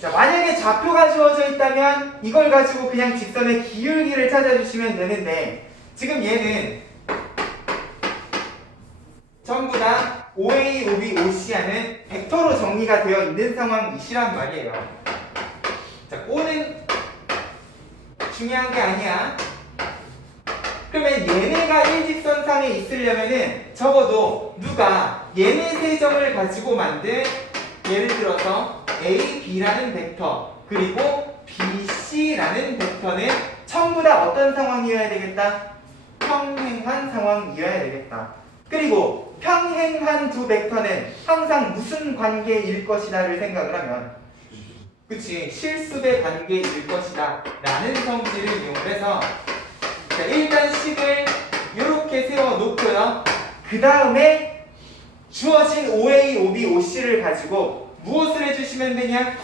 자, 만약에 좌표가 주어져 있다면 이걸 가지고 그냥 직선의 기울기를 찾아주시면 되는데, 지금 얘는 전부 다 OA, OB, OC하는 벡터로 정리가 되어 있는 상황이시란 말이에요. 자, O는 중요한 게 아니야. 그러면 얘네가 일직선상에 있으려면은 적어도 누가 얘네 세 점을 가지고 만든, 예를 들어서 A, B라는 벡터 그리고 B, C라는 벡터는 전부 다 어떤 상황이어야 되겠다? 평행한 상황이어야 되겠다. 그리고 평행한 두 벡터는 항상 무슨 관계일 것이다를 생각을 하면, 그치, 실수배 관계일 것이다 라는 성질을 이용해서, 자, 일단 식을 이렇게 세워놓고요. 그 다음에 주어진 OA, OB, OC를 가지고 무엇을 해주시면 되냐?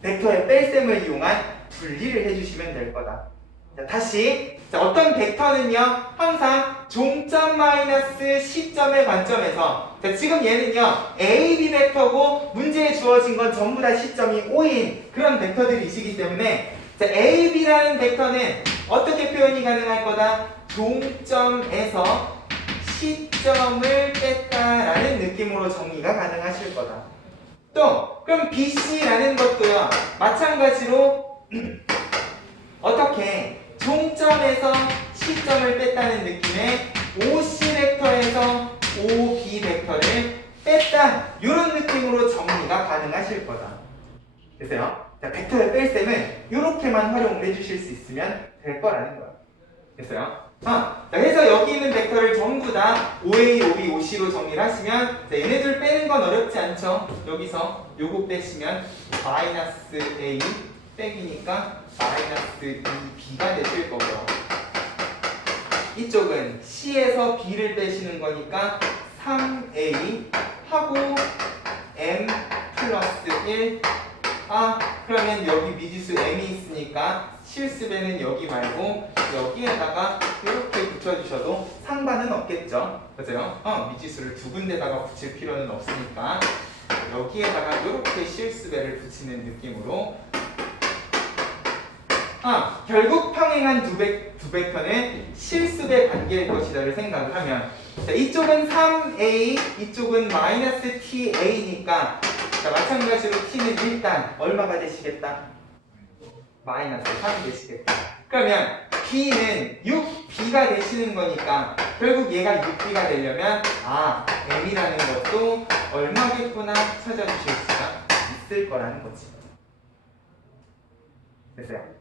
벡터의 뺄셈을 이용한 분리를 해주시면 될 거다. 자, 다시, 자, 어떤 벡터는요 항상 종점 마이너스 시점의 관점에서, 자, 지금 얘는요 AB 벡터고 문제에 주어진 건 전부 다 시점이 O인 그런 벡터들이시기 때문에, 자, AB라는 벡터는 어떻게 표현이 가능할 거다? 종점에서 시점을 뺐다라는 느낌으로 정리가 가능하실 거다. 또 그럼 BC라는 것도요 마찬가지로 어떻게 종점에서 시점을 뺐다는 느낌의 OC 벡터에서 OB 벡터를 뺐다, 이런 느낌으로 정리가 가능하실 거다. 됐어요? 자, 벡터의 뺄셈은 이렇게만 활용을 해주실 수 있으면 될 거라는 거야. 됐어요? 자, 해서 여기 있는 벡터를 전부 다 OA, OB, OC로 정리를 하시면 자, 얘네들 빼는 건 어렵지 않죠? 여기서 요거 빼시면 마이너스 A 빼기니까 마이너스 2B가 되실 거고요. 이쪽은 C에서 B를 빼시는 거니까 3A 하고 M 플러스 1. 그러면 여기 미지수 M이 있으니까 실습에는 여기 말고 여기에다가 이렇게 붙여주셔도 상관은 없겠죠. 맞아요? 미지수를 두 군데다가 붙일 필요는 없으니까 여기에다가 이렇게 실습에를 붙이는 느낌으로 결국 평행한 두 벡터는 실습의 관계일 것이다를 생각을 하면 자, 이쪽은 3a, 이쪽은 마이너스 ta니까 자, 마찬가지로 t는 일단 얼마가 되시겠다? 마이너스 3이 되시겠다. 그러면 b는 6b가 되시는 거니까 결국 얘가 6b가 되려면 m이라는 것도 얼마겠구나 찾아주실 수가 있을 거라는 거지. 됐어요?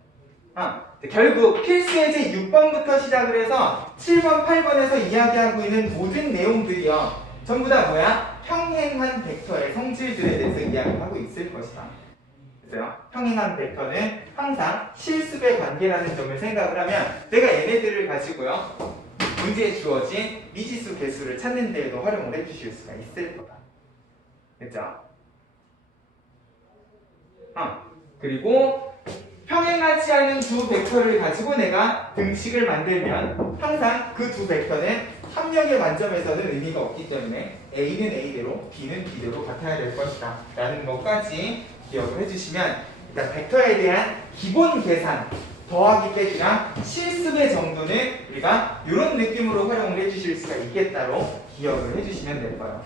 결국 필수 예제 6번부터 시작을 해서 7번, 8번에서 이야기하고 있는 모든 내용들이요. 전부 다 뭐야? 평행한 벡터의 성질들에 대해서 이야기하고 있을 것이다. 그래서요. 평행한 벡터는 항상 실습의 관계라는 점을 생각을 하면 내가 얘네들을 가지고요. 문제에 주어진 미지수 개수를 찾는 데에도 활용을 해주실 수가 있을 거다. 됐죠? 그리고 평행하지 않은 두 벡터를 가지고 내가 등식을 만들면 항상 그 두 벡터는 합력의 관점에서는 의미가 없기 때문에 A는 A대로 B는 B대로 같아야 될 것이다 라는 것까지 기억을 해주시면 일단 벡터에 대한 기본 계산 더하기 빼기랑 실습의 정도는 우리가 이런 느낌으로 활용을 해주실 수가 있겠다로 기억을 해주시면 될 거예요.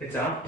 됐죠?